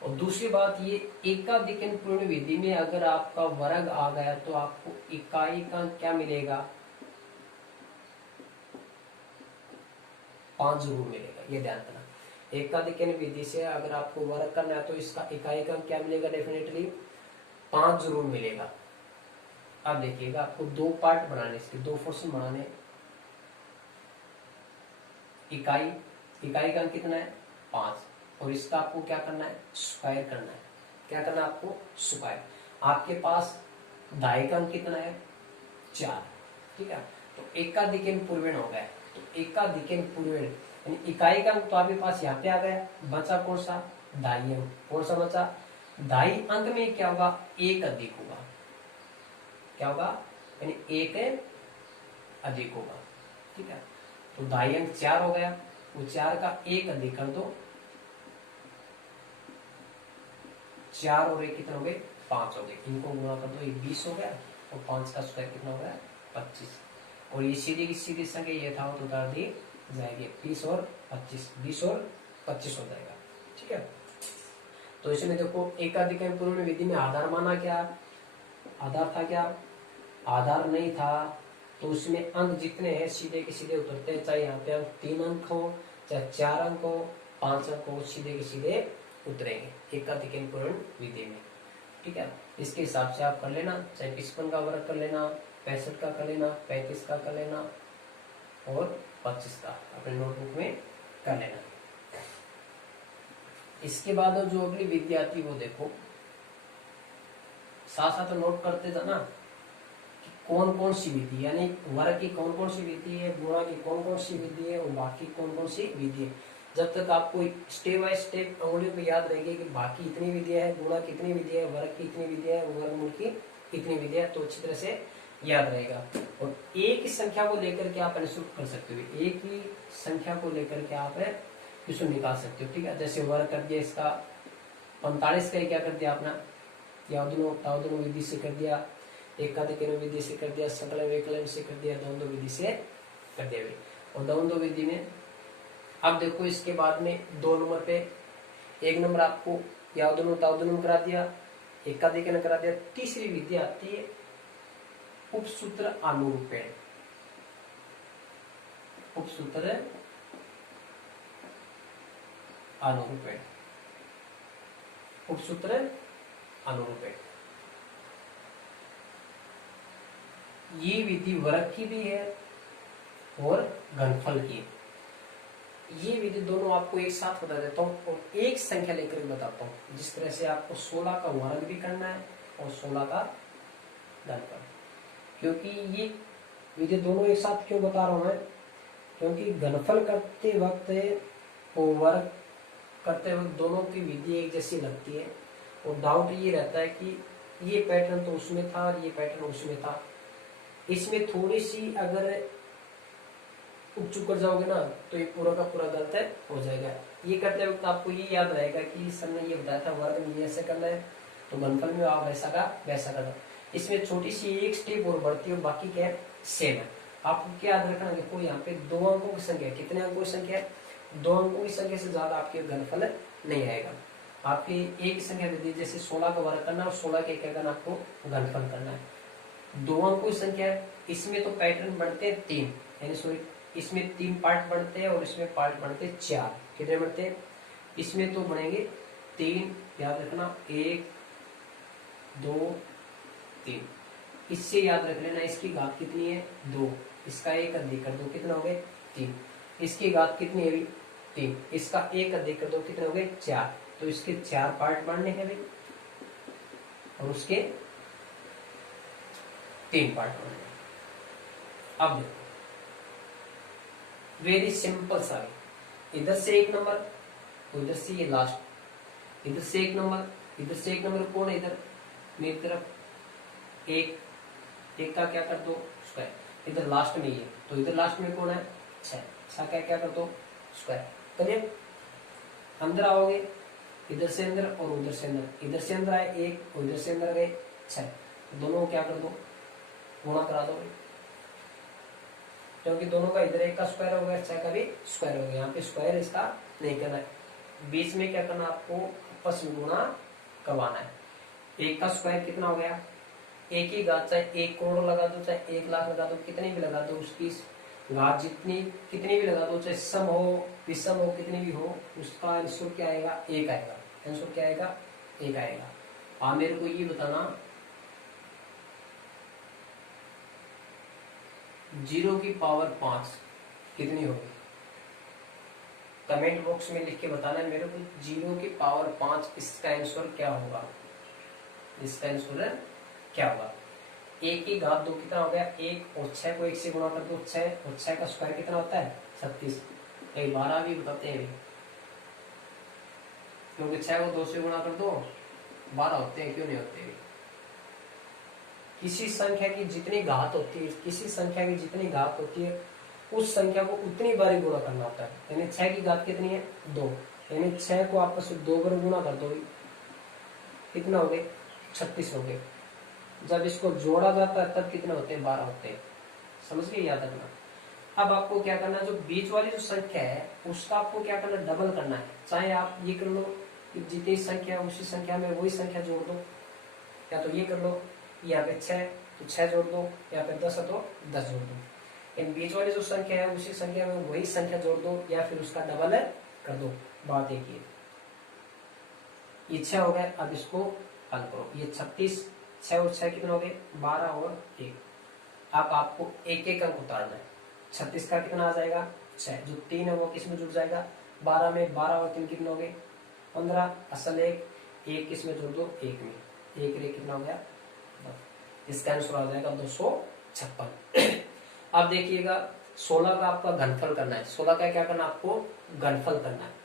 और दूसरी बात ये, एकाधिकरण पूर्ण विधि में अगर आपका वर्ग आ गया तो आपको इकाई का क्या मिलेगा, 5 जरूर मिलेगा, ये ध्यान रखना। एकाधिकरण विधि से अगर आपको वर्ग करना है तो इसका इकाई का क्या मिलेगा, डेफिनेटली 5 जरूर मिलेगा। अब देखिएगा आपको 2 पार्ट बनाने, इसके 2 पोर्शन बनाने। इकाई का कितना है, 5, और इसका आपको क्या करना है, स्क्वायर करना है। क्या करना है आपको, स्क्वायर। आपके पास दहाई का कितना है, 4, ठीक है। तो एकाधिकरण पूर्ण हो गया, तो एकाधिकरण पूर्ण यानी इकाई का तो आपके पास यहाँ पे आ गया, बचा कौन सा, दहाई अंक। कौन सा बचा, दहाई अंक में क्या होगा, 1 अधिक होगा। क्या होगा, यानी 1 अधिक होगा, ठीक है। तो दहाई अंक 4 हो गया, वो 4 का 1 अधिक कर दो, 4 और 1 कितना हो गए, 5 हो गए। इनको गुणा कर दो, ये 20 हो गया और 5 का स्क्वायर कितना हो गया, 25। और ये सीधी की सीधी संख्या ये था तो उतार दी जाएगी, 20 और 25, 20 और 25 हो जाएगा, ठीक है। तो इसमें देखो एकाधिकरण पूर्ण विधि में आधार माना क्या, आधार था क्या, आधार नहीं था, तो उसमें अंक जितने हैं सीधे के सीधे उतरते हैं। चाहे यहाँ पे अंक 3 अंक हो, चाहे 4 अंक हो, 5 अंक हो, सीधे के सीधे उतरेंगे एकाधिकरण पूर्ण विधि में, ठीक है। इसके हिसाब से आप कर लेना, चाहे 55 का वर्ग कर लेना, 65 का कर लेना, 35 का कर लेना और 25 का अपने नोटबुक में कर लेना। इसके बाद जो अगली विधि आती वो देखो, साथ साथ नोट करते जाना कि कौन कौन सी विधि, यानी वर्ग की कौन कौन सी विधि है, गुणा की कौन कौन सी विधि है और बाकी कौन कौन सी विधि है। जब तक आपको स्टेप बाय स्टेप अंगुलियों पे याद रहेगी कि बाकी इतनी विधि है, गुणा की इतनी विधि है, वर्ग की इतनी विधि है, वर्गमूल की इतनी विधि है, तो अच्छी तरह से याद रहेगा। और एक ही संख्या को लेकर के आप अनुसूट कर सकते हो, एक ही संख्या को लेकर के आप क्वेश्चन निकाल सकते हो, ठीक है। जैसे वर्ग कर दिया इसका 45 का, क्या कर दिया अपना यावदुनो विधि से कर दिया, एकाधिकरण विधि से कर दिया, संकलन विकलन से कर दिया, द्वंद्व विधि से कर दिया। और द्वंद्व विधि में अब देखो इसके बाद में 2 नंबर पे 1 नंबर आपको यावदुनो तावदुनो करा दिया, एकाधिकरण करा दिया। तीसरी विधि आती है उपसूत्र अनुरूपेण। उपसूत्र अनुरूपेण, उपसूत्र अनुरूपेण। ये विधि वर्ग की भी है और घनफल की। ये विधि दोनों आपको एक साथ बता देता हूँ और एक संख्या लेकर बताता हूँ। जिस तरह से आपको 16 का वर्ग भी करना है और 16 का घनफल। क्योंकि ये विधि दोनों एक साथ क्यों बता रहा हूं मैं, क्योंकि घनफल करते वक्त और वर्ग करते वक्त दोनों की विधि एक जैसी लगती है और डाउट ये रहता है कि ये पैटर्न तो उसमें था और ये पैटर्न उसमें था। इसमें थोड़ी सी अगर चुप कर जाओगे ना तो ये पूरा का पूरा गलत हो जाएगा। ये करते वक्त आपको ये याद रहेगा कि सर ने ये बताया था वर्ग में ऐसे करना है, तो घनफल में आप वैसा का वैसा करना। इसमें छोटी सी एक स्टेप और बढ़ती है, बाकी क्या है सेम है। आपको क्या याद रखना, देखो यहाँ पे 2 अंकों की संख्या, कितने अंकों की संख्या है, 2 अंकों की संख्या से ज्यादा आपके घनफल नहीं आएगा। आपकी एक संख्या दे दी, जैसे 16 का वर्ग करना और 16 के क्या करना, आपको घनफल करना है। 2 अंकों की संख्या है, इसमें तो पैटर्न बढ़ते हैं 3, यानी सॉरी इसमें 3 पार्ट बढ़ते हैं और इसमें पार्ट बढ़ते हैं 4। कितने बढ़ते हैं, इसमें तो बढ़ेंगे 3, याद रखना 1 2 3। इससे याद रख लेना इसकी घात कितनी है 2, इसका एक अधिक कर दो, कितना हो गए 3। इसकी घात कितनी है 3, इसका एक अधिक कर दो, कितने हो गए 4। तो इसके 4 पार्ट बढ़ने हैं भाई और उसके 3 पार्ट बढ़ने। अब देखो वेरी सिंपल सा, इधर से 1 नंबर, उधर से ये लास्ट, इधर से 1 नंबर, इधर से 1 नंबर कौन है, इधर मेरी तरफ 1 का क्या कर दो स्क्वायर, इधर लास्ट में ये, तो इधर लास्ट में कौन है 6 का क्या कर दो स्क्वायर। करिए अंदर आओगे, इधर से अंदर और उधर से अंदर, इधर से अंदर आए 1 और इधर से अंदर गए 6, दोनों को क्या कर दो गुणा करा दो, क्योंकि दोनों का इधर 1 का स्क्वायर हो गया, 6 का भी स्क्वायर हो गया। यहाँ पे स्क्वायर इसका नहीं करना है, बीच में क्या करना आपको आपस में गुणा करवाना है। 1 का स्क्वायर कितना हो गया, 1 की घात, चाहे 1 करोड़ लगा दो चाहे 1 लाख लगा दो, कितनी भी लगा दो, उसकी घात जितनी कितनी भी लगा दो, चाहे सम हो विषम हो कितनी भी हो, उसका आंसर क्या आएगा 1 आएगा। आंसर क्या आएगा 1 आएगा। आप मेरे को ये बताना 0 की पावर 5 कितनी होगी, कमेंट बॉक्स में लिख के बताना है मेरे को 0 की पावर 5 इसका आंसर क्या होगा, इसका आंसर क्या होगा। 1 की घात 2 कितना हो गया 1 और 6 को 1 से गुणा कर दो 6 और 6 का स्क्वायर कितना होता है 36। एक 12 भी बताते हैं, क्योंकि 6 को 2 से गुणा कर दो 12 होते हैं, क्यों नहीं होते। किसी संख्या की जितनी घात होती है, किसी संख्या की जितनी घात होती है उस संख्या को उतनी बार गुणा करना होता है। यानी 6 की घात कितनी है 2, यानी 6 को आपस में 2 बार गुणा कर दो, कितना हो गए 36 हो गए। जब इसको जोड़ा जाता है तब कितने होते हैं 12 होते हैं, समझ गए, याद रखना। अब आपको क्या करना है, जो बीच वाली जो संख्या है उसका आपको क्या करना है डबल करना है। चाहे आप ये कर लो कि जितनी संख्या उसी संख्या में वही संख्या जोड़ दो, या तो ये कर लो यहाँ पे 6 तो 6 जोड़ दो, यहाँ पे 10 है तो 10 जोड़ दो। इन बीच वाली जो संख्या है उसी संख्या में वही संख्या जोड़ दो या फिर उसका डबल कर दो। बात एक ये 6 हो गए, अब इसको हल करो। ये 36, 6 और 6 कितना हो गए 12 और 1। अब आपको एक एक अंक उतारना है। 36 का कितना आ जाएगा 6, जो 3 है वो किस में जुड़ जाएगा 12 में, 12 और 3 कितना हो गए 15, असल एक किस में जोड़ दो 1 में, 1 रे कितना हो गया 10। इसका आंसर आ जाएगा 256। अब देखिएगा 16 का आपका घनफल करना है। 16 का क्या करना है आपको घनफल करना है।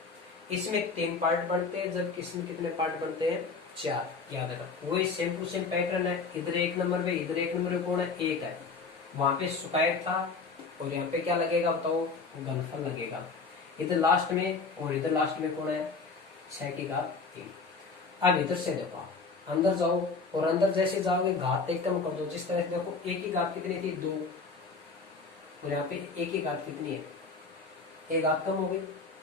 इसमें 3 पार्ट बनते हैं, जब किसमें कितने पार्ट बनते हैं 4, याद रखना। वही सेम टू सेम पैटर्न है, इधर 1 नंबर में इधर 1 नंबर में कौन है 1 है, वहां पे स्क्वायर था और यहाँ पे क्या लगेगा बताओ घनफल लगेगा। इधर लास्ट में और इधर लास्ट में कौन है 6 की घात 3। अब इधर से देखो आप अंदर जाओ और अंदर जैसे जाओगे घात एक कम कर दो। जिस तरह से देखो 1 की घात कितनी थी 2 और यहाँ पे 1 की घात कितनी है 1 घात कम हो गई।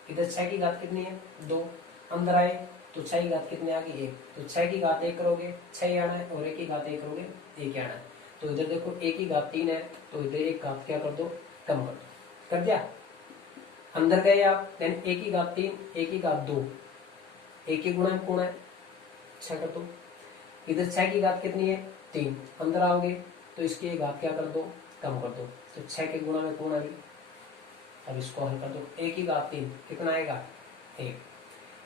इधर 6 की घात कितनी है 2, अंदर आए तो 6 की घात कितनी आ गई 1, तो 6 की घात 1 करोगे 6 आना है और 1 की घात 1 करोगे 1 आना है। तो इधर देखो 1 की घात 3 है तो इधर 1 घात क्या कर दो कम कर दो, कर दिया। अंदर गए आप, देन ए की घात 3, ए की घात 2, ए की गुणा में कौन है 6 कर दो, इधर 6 की घात कितनी है 3, अंदर आओगे तो इसकी घात क्या कर दो कम कर दो, तो 6 के गुणा में कौन आई, अब इसको हल कर दो, ए की घात 3 कितना आएगा 1,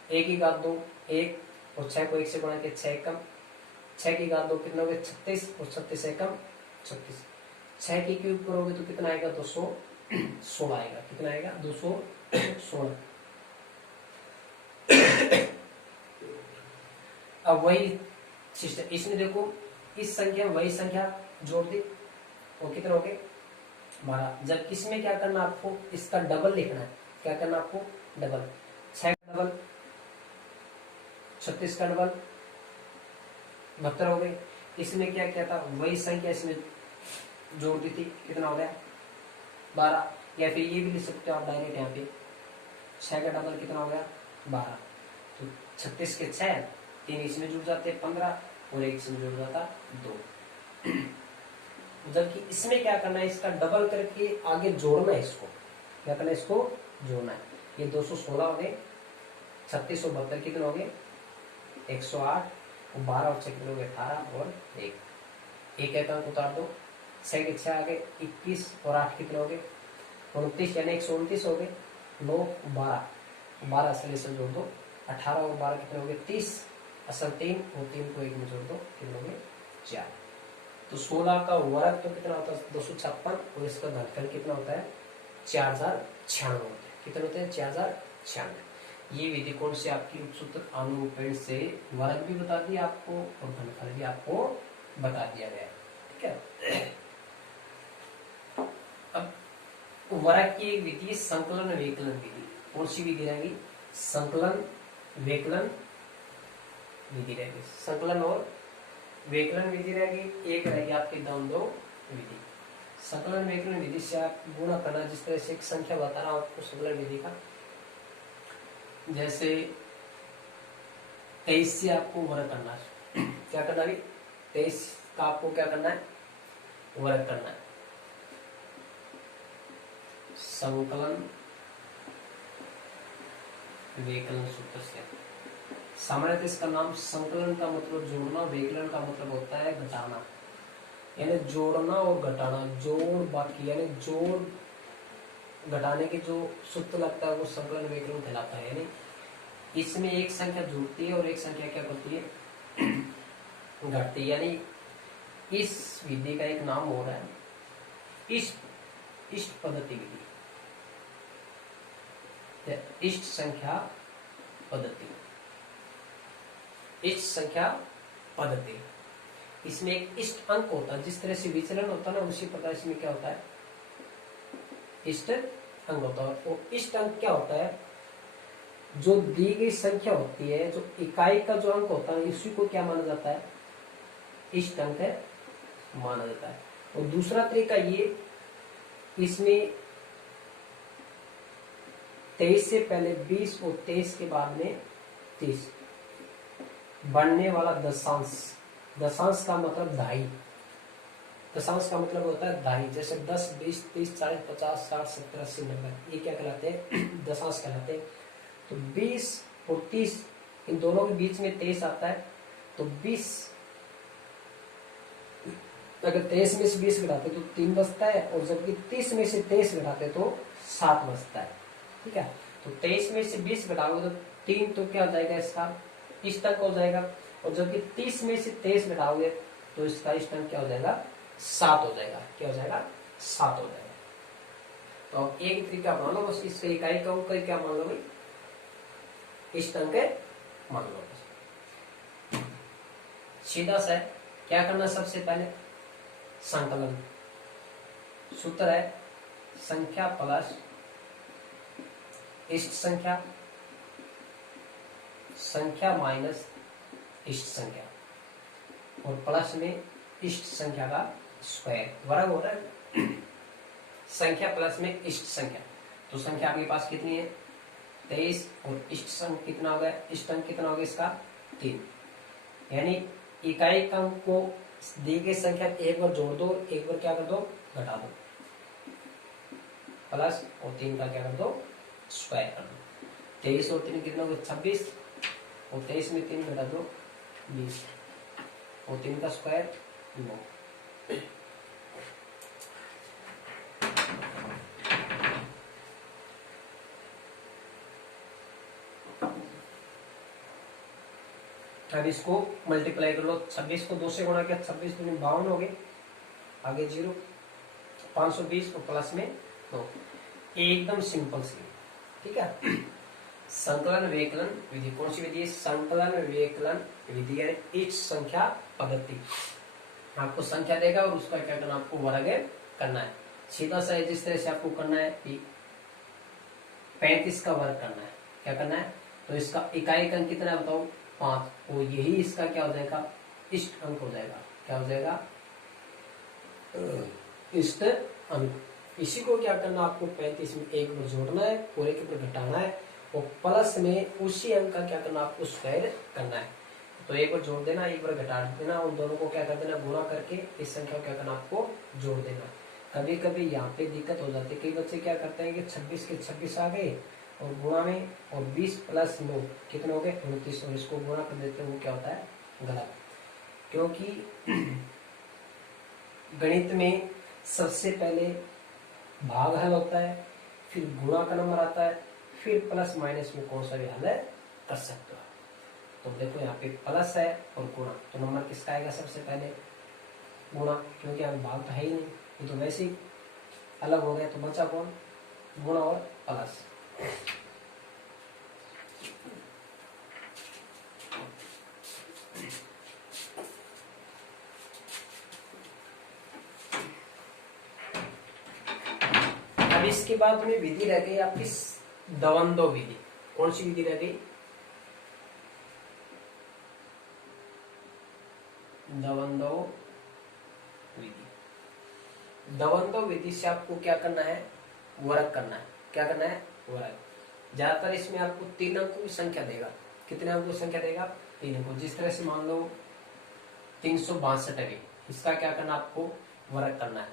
ए की घात 2 1, और 6 को 1 से गुणा के 6 कम, 6 की घात 2 कितना हो गया 36, और 36 से कम 36, 6 की क्यूब करोगे तो कितना आएगा 216 आएगा, कितना आएगा 216। अब वही सिस्टम इसमें देखो, इस संख्या में वही संख्या जोड़ दी, वो कितने हो गए 12। जब इसमें क्या करना आपको, इसका डबल लिखना है, क्या करना आपको डबल, 6 का डबल 36 का डबल 72 हो गए। इसमें क्या किया था, वही संख्या इसमें जोड़ दी थी, कितना हो गया 12, या फिर ये भी लिख सकते हो आप डायरेक्ट यहाँ पे, 6 का डबल कितना हो गया 12, तो 36 के 6, 3 इसमें जुड़ जाते 15, और 1 इसमें जुड़ जाता 2। जबकि इसमें क्या करना है, इसका डबल करके आगे जोड़ना है, इसको क्या करना है, इसको जोड़ना है। ये 216 हो गए, 36 और 72 कितने हो गए 108, 12 और 6 कितने हो गए 18, और 1 एक अंक उतार दो, 6 के 6 आ गए 21, और 8 कितने हो गए 29, यानी 129 हो गए, 9 12 असल से जोड़ दो, 18 और 12 कितने हो गए 30, असल 3, और 3 को 1 में जोड़ दो, कितने हो गए 4। तो 16 का वर्ग तो कितना होता है 256, और इसका घनफल कितना होता है 4096 होता है, कितने होते हैं 4096। ये विधि कौन से आपकी उपसूत्र अनुरूपण से वर्ग भी बता दिया आपको, और घनफल भी आपको बता दिया गया, ठीक है। अब वर्ग की एक विधि संकलन विकलन विधि, कौन सी विधि रहेगी, संकलन विकलन विधि रहेगी, संकलन और विकलन विधि रहेगी, एक रहेगी आपकी द्वंद्व विधि। संकलन विकलन विधि से आप गुणा करना, जिस तरह से एक संख्या बता रहा हूं आपको संकलन विधि का, जैसे 23 से आपको वर्ग करना है, क्या करना है 23 का आपको क्या करना है वर्ग करना है, संकलन विकलन सूत्र से। सामान्यतः इसका नाम संकलन का मतलब जोड़ना, विकलन का मतलब होता है घटाना, यानी जोड़ना और घटाना, जोड़ बाकी यानी जोड़ घटाने के जो सूत्र लगता है वो संकलन विकलन कहलाता है। यानी इसमें एक संख्या जुड़ती है और एक संख्या क्या करती है घटती है, यानी इस विधि का एक नाम हो रहा है इष्ट पद्धति विधि, इष्ट संख्या पद्धति, इष्ट संख्या पद्धति। इसमें एक इष्ट अंक होता है, जिस तरह से विचलन होता है ना, उसी प्रकार इसमें क्या होता है इष्ट अंक होता है। और इष्ट अंक क्या होता है, जो दी गई संख्या होती है, जो इकाई का जो अंक होता है, इसी को क्या माना जाता है इष्ट अंक माना जाता है। और दूसरा तरीका ये, इसमें 23 से पहले 20 और 23 के बाद में 30 बढ़ने वाला दशांश, दशांश का मतलब दहाई, दशांश का मतलब होता है दहाई, जैसे 10 20 30 40 50 60 70 80 90, ये क्या कहलाते हैं दशांश कहलाते हैं। तो 20 और 30 इन दोनों के बीच में 23 आता है, तो 20 अगर 23 में से 20 घटाते तो 3 बचता है, और जबकि 30 में से 23 घटाते तो 7 बचता है, ठीक है। तो 23 में से 20 घटाओगे तो 3, तो क्या हो जाएगा इसका इष्ट अंक हो जाएगा, और जबकि 30 में से 23 घटाओगे तो इसका इष्ट अंक क्या हो जाएगा 7 हो जाएगा, क्या हो जाएगा 7 हो जाएगा। तो अब एक तरीका मान लो, बस इससे इकाई का अंक क्या मान लो भाई इष्ट अंक मान लो। सीधा सा क्या करना, सबसे पहले संकलन, सूत्र है संख्या प्लस इष्ट संख्या, संख्या माइनस इष्ट संख्या, और प्लस में इष्ट संख्या का स्क्वायर, वर्ग हो रहा है संख्या प्लस में इष्ट संख्या। तो संख्या आपके पास कितनी है 23, और इष्ट संख्या कितना हो गया, इष्ट अंक कितना हो गया इसका 3, यानी इकाई अंक को दी गई संख्या एक बार जोड़ दो, एक बार क्या कर दो घटा दो, प्लस और 3 का क्या कर दो स्क्वायर कर दो। 23 और 3 कितना होगा 26, और 23 में 3 घटा दो 20, और 3 का स्क्वायर 9। अब इसको मल्टीप्लाई कर लो, 26 को 2 से गुणा किया, 26 दूनी 52 हो गए, आगे 0, 520 और प्लस में 9। एकदम सिंपल सी, ठीक है। संकलन व्यकलन विधि, कौन सी विधि है? संकलन व्यकलन विधि, यानी इस संख्या पद्धति। आपको संख्या देगा और उसका क्या करना, आपको वर्ग करना है। सीधा सा जिस तरह से आपको करना है कि 35 का वर्ग करना है, क्या करना है? तो इसका इकाई अंक कितना है बताओ? 5, और यही इसका क्या हो जाएगा? इष्ट अंक हो जाएगा। क्या हो जाएगा? इष्ट अंक। इसी को क्या करना, आपको 35 में 1 पर जोड़ना है और 1 पर घटाना है, और प्लस में उसी अंक का क्या करना, आपको स्क्वायर करना है। तो 1 पर जोड़ देना, 1 पर घटा देना, उन दोनों को क्या कर देना, गुणा करके इस संख्या को क्या करना, आपको जोड़ देना। कभी कभी यहाँ पे दिक्कत हो जाती है, कई बच्चे क्या करते हैं कि 26 के 26 आ गए और गुणा में, और 20 प्लस 9 कितने हो गए 29, और इसको गुणा कर देते हैं, वो क्या होता है? गलत। क्योंकि गणित में सबसे पहले भाग हल होता है, फिर गुणा का नंबर आता है, फिर प्लस माइनस में कौन सा भी हल कर सकते हो। तो देखो यहाँ पे प्लस है और गुणा, तो नंबर किसका आएगा सबसे पहले? गुणा, क्योंकि यहाँ भाग तो है ही नहीं, ये तो वैसे ही अलग हो गया, तो बचा कौन? गुणा और प्लस। अब इसके बाद में विधि रह गई आपकी दवंदो विधि। कौन सी विधि रह गई? दवंदो विधि। दवंदो विधि से आपको क्या करना है? वर्ग करना है। क्या करना है? वर्ग। ज्यादातर इसमें आपको 3 अंकों की संख्या देगा। कितने अंकों की संख्या देगा? 3 अंकों। जिस तरह से मान लो 362 है, इसका क्या करना, आपको वर्ग करना है।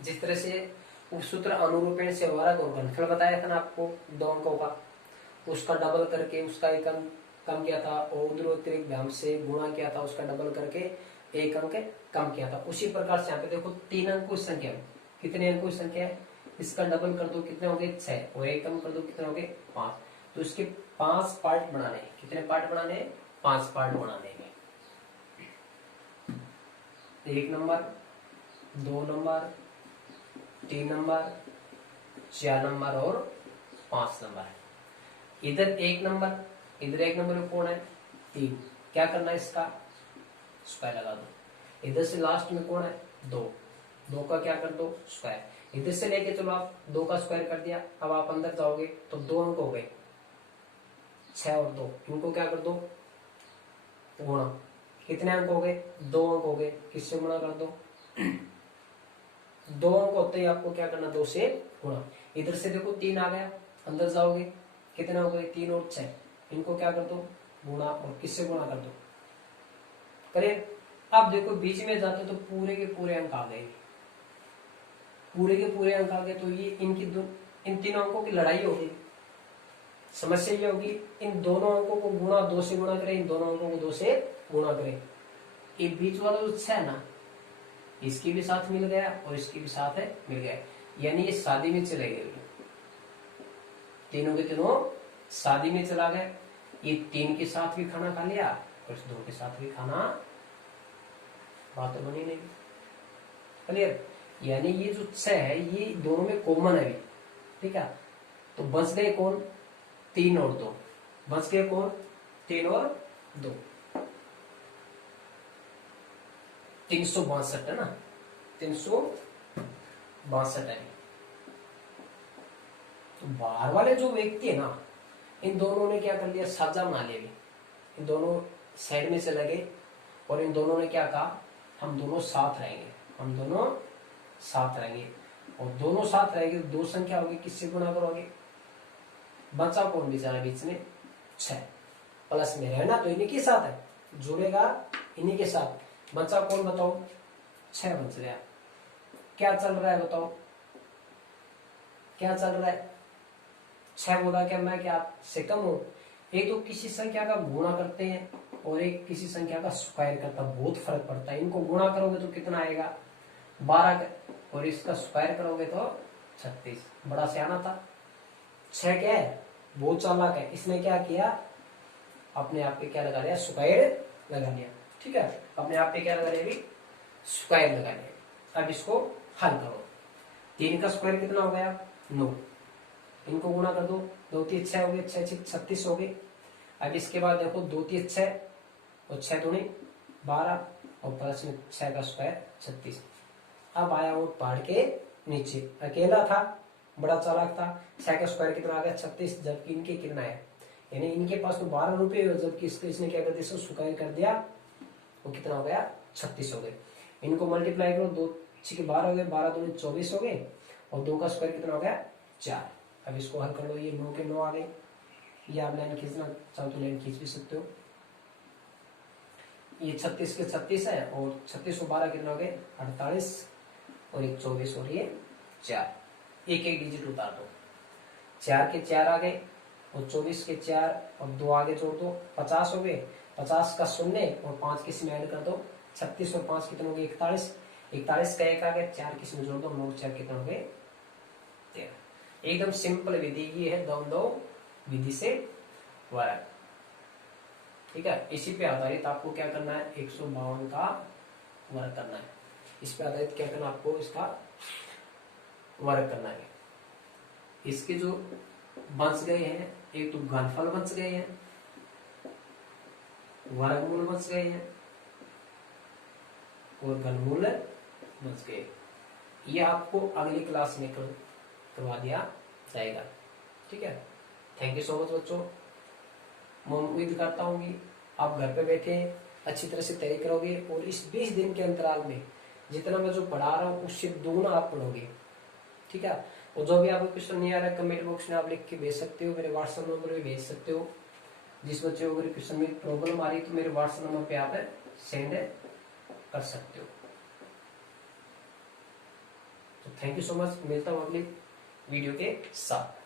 जिस तरह से उपसूत्र अनुरूपण से वर्ग और घनफल बताया था ना आपको 2 अंकों का, उसका डबल करके उसका एक अंक कम किया था, और उधर भ्याम से गुणा किया था, उसका डबल करके 1 अंक कम किया था। उसी प्रकार से यहाँ पे देखो 3 अंकों की संख्या, कितने अंकों की संख्या है? इसका डबल कर दो, कितने हो गए? 6, और 1 कम कर दो, कितने हो गए? 5। तो इसके 5 पार्ट बनाने। कितने पार्ट बनाने? 5 पार्ट बनाने हैं। 1 नंबर, 2 नंबर, 3 नंबर, 4 नंबर और 5 नंबर। इधर 1 नंबर, इधर 1 नंबर में कौन है? 3। क्या करना है? इसका स्क्वायर लगा दो। इधर से लास्ट में कौन है? 2। 2 का क्या कर दो? स्क्वायर। इधर से लेके चलो आप 2 का स्क्वायर कर दिया। अब आप अंदर जाओगे तो 2 अंक हो गए, 6 और 2, इनको क्या कर दो? गुणा। कितने अंक हो गए? 2 अंक हो गए। किससे गुणा कर दो? 2 अंक होते ही आपको क्या करना? 2 से गुणा। इधर से देखो 3 आ गया, अंदर जाओगे कितने हो गए? 3 और 6, इनको क्या कर दो? गुणा, और किससे गुणा कर दो? करे। अब देखो बीच में जाते तो पूरे के पूरे अंक आ गए, पूरे के पूरे अंक आ गए, तो ये इन तीनों अंकों की लड़ाई होगी। समस्या ये होगी, इन दोनों अंकों को गुणा 2 से गुणा करें, इन दोनों अंकों को 2 से गुणा करें। ये बीच वाला जो 6 है ना, इसकी भी साथ मिल गया और इसकी भी साथ है मिल गया, यानी ये शादी में चले गए। तीनों के तीनों शादी में चला गए। ये 3 के साथ भी खाना खा लिया और इस 2 के साथ भी खाना, बात तो बनी नहीं। क्लियर? यानी ये जो 6 है ये दोनों में कॉमन है, ठीक है। तो बच गए कौन? 3 और 2। बच गए कौन? 3 और 2। 362 है ना, 362 है। तो बाहर वाले जो व्यक्ति है ना, इन दोनों ने क्या कर लिया? साझा बना लिया। इन दोनों साइड में चले गए और इन दोनों ने क्या कहा? हम दोनों साथ रहेंगे, हम दोनों साथ रहेंगे। और दोनों साथ रहेंगे तो 2 संख्या होगी, किससे गुणा करोगे? बचा कौन बेचारा बीच में? 6। प्लस में रहना तो इन्हीं के साथ है, जुड़ेगा इन्हीं के साथ। बचा कौन बताओ? 6 बच गया। क्या चल रहा है बताओ? क्या चल रहा है? 6 बोला क्या मैं क्या से कम हो, एक तो किसी संख्या का गुणा करते हैं और एक किसी संख्या का स्क्वायर करता, बहुत फर्क पड़ता है। इनको गुणा करोगे तो कितना आएगा 12 और इसका स्क्वायर करोगे तो 36। बड़ा सियाना था। 6 क्या है बहुत चालाक है, इसने क्या किया अपने आप पे क्या लगा लिया स्क्वायर लगा लिया। ठीक है, अपने आप पे क्या लगा लिया स्क्वायर लगा लिया। अब इसको हल करो, 3 का स्क्वायर कितना हो गया 9, इनको गुणा कर दो, 2 3 6 हो गए, 6 6 36 हो गए। अब इसके बाद देखो 2 3 6 और 6 दूनी 12 और प्लस में 6 का स्क्वायर 36। अब आया वो पहाड़ के नीचे, अकेला था बड़ा चालाक था, 6 का स्क्वायर कितना आ गया 36, जबकि इनके कितना है, यानी इनके पास तो 12 रुपए हो, जबकि इसने क्या कर दिया स्क्वायर कर दिया, वो कितना हो गया 36 हो गए। इनको मल्टीप्लाई करो, 2 6 12 हो गए, 12 दूनी 24 हो गए और 2 का स्क्वायर कितना हो गया 4। अब इसको हल कर लो, ये 9 के 9 आ गए। ये आप लाइन खींचना चाहो तो लाइन खींच भी सकते हो। ये 36 के 36 है और 36 और 12 कितना हो गए 48 और एक 24 और ये 4। एक एक डिजिट उतार दो, 4 के 4 आ गए और 24 के 4 और 2 आगे जोड़ दो 50 हो गए। 50 का 0 और 5 किसी में ऐड कर दो, 36 और 5 कितने हो गए 41। 41 का 1 आ गया, 4 किसी में जोड़ दो, 9 4 कितने हो गए 13। एकदम सिंपल विधि ये है दो विधि से वर्ग। ठीक है, इसी पे आधारित आपको क्या करना है 152 का वर्ग करना है। इस पे आधारित क्या करना आपको इसका वर्ग करना है। इसके जो बच गए हैं, एक तो घनफल बच गए हैं, वर्गमूल बच गए हैं और घनमूल बच गए। ये आपको अगली क्लास में करवा दिया जाएगा। ठीक है, थैंक यू सो मच बच्चों। मैं उम्मीद करता हूँ कि आप घर पे बैठे अच्छी तरह से तैयारी करोगे और इस 20 दिन के अंतराल में जितना मैं जो पढ़ा रहा हूँ उससे दोगुना आप पढ़ोगे। ठीक है, और जो भी आपको क्वेश्चन नहीं आ रहा है कमेंट बॉक्स में आप लिख के भेज सकते हो, मेरे व्हाट्सएप नंबर पे भेज सकते हो। जिस बच्चे को अगर क्वेश्चन में प्रॉब्लम आ रही तो मेरे व्हाट्सएप नंबर पे आप सेंड कर सकते हो। तो थैंक यू सो मच, मिलता हूँ अगली वीडियो के साथ।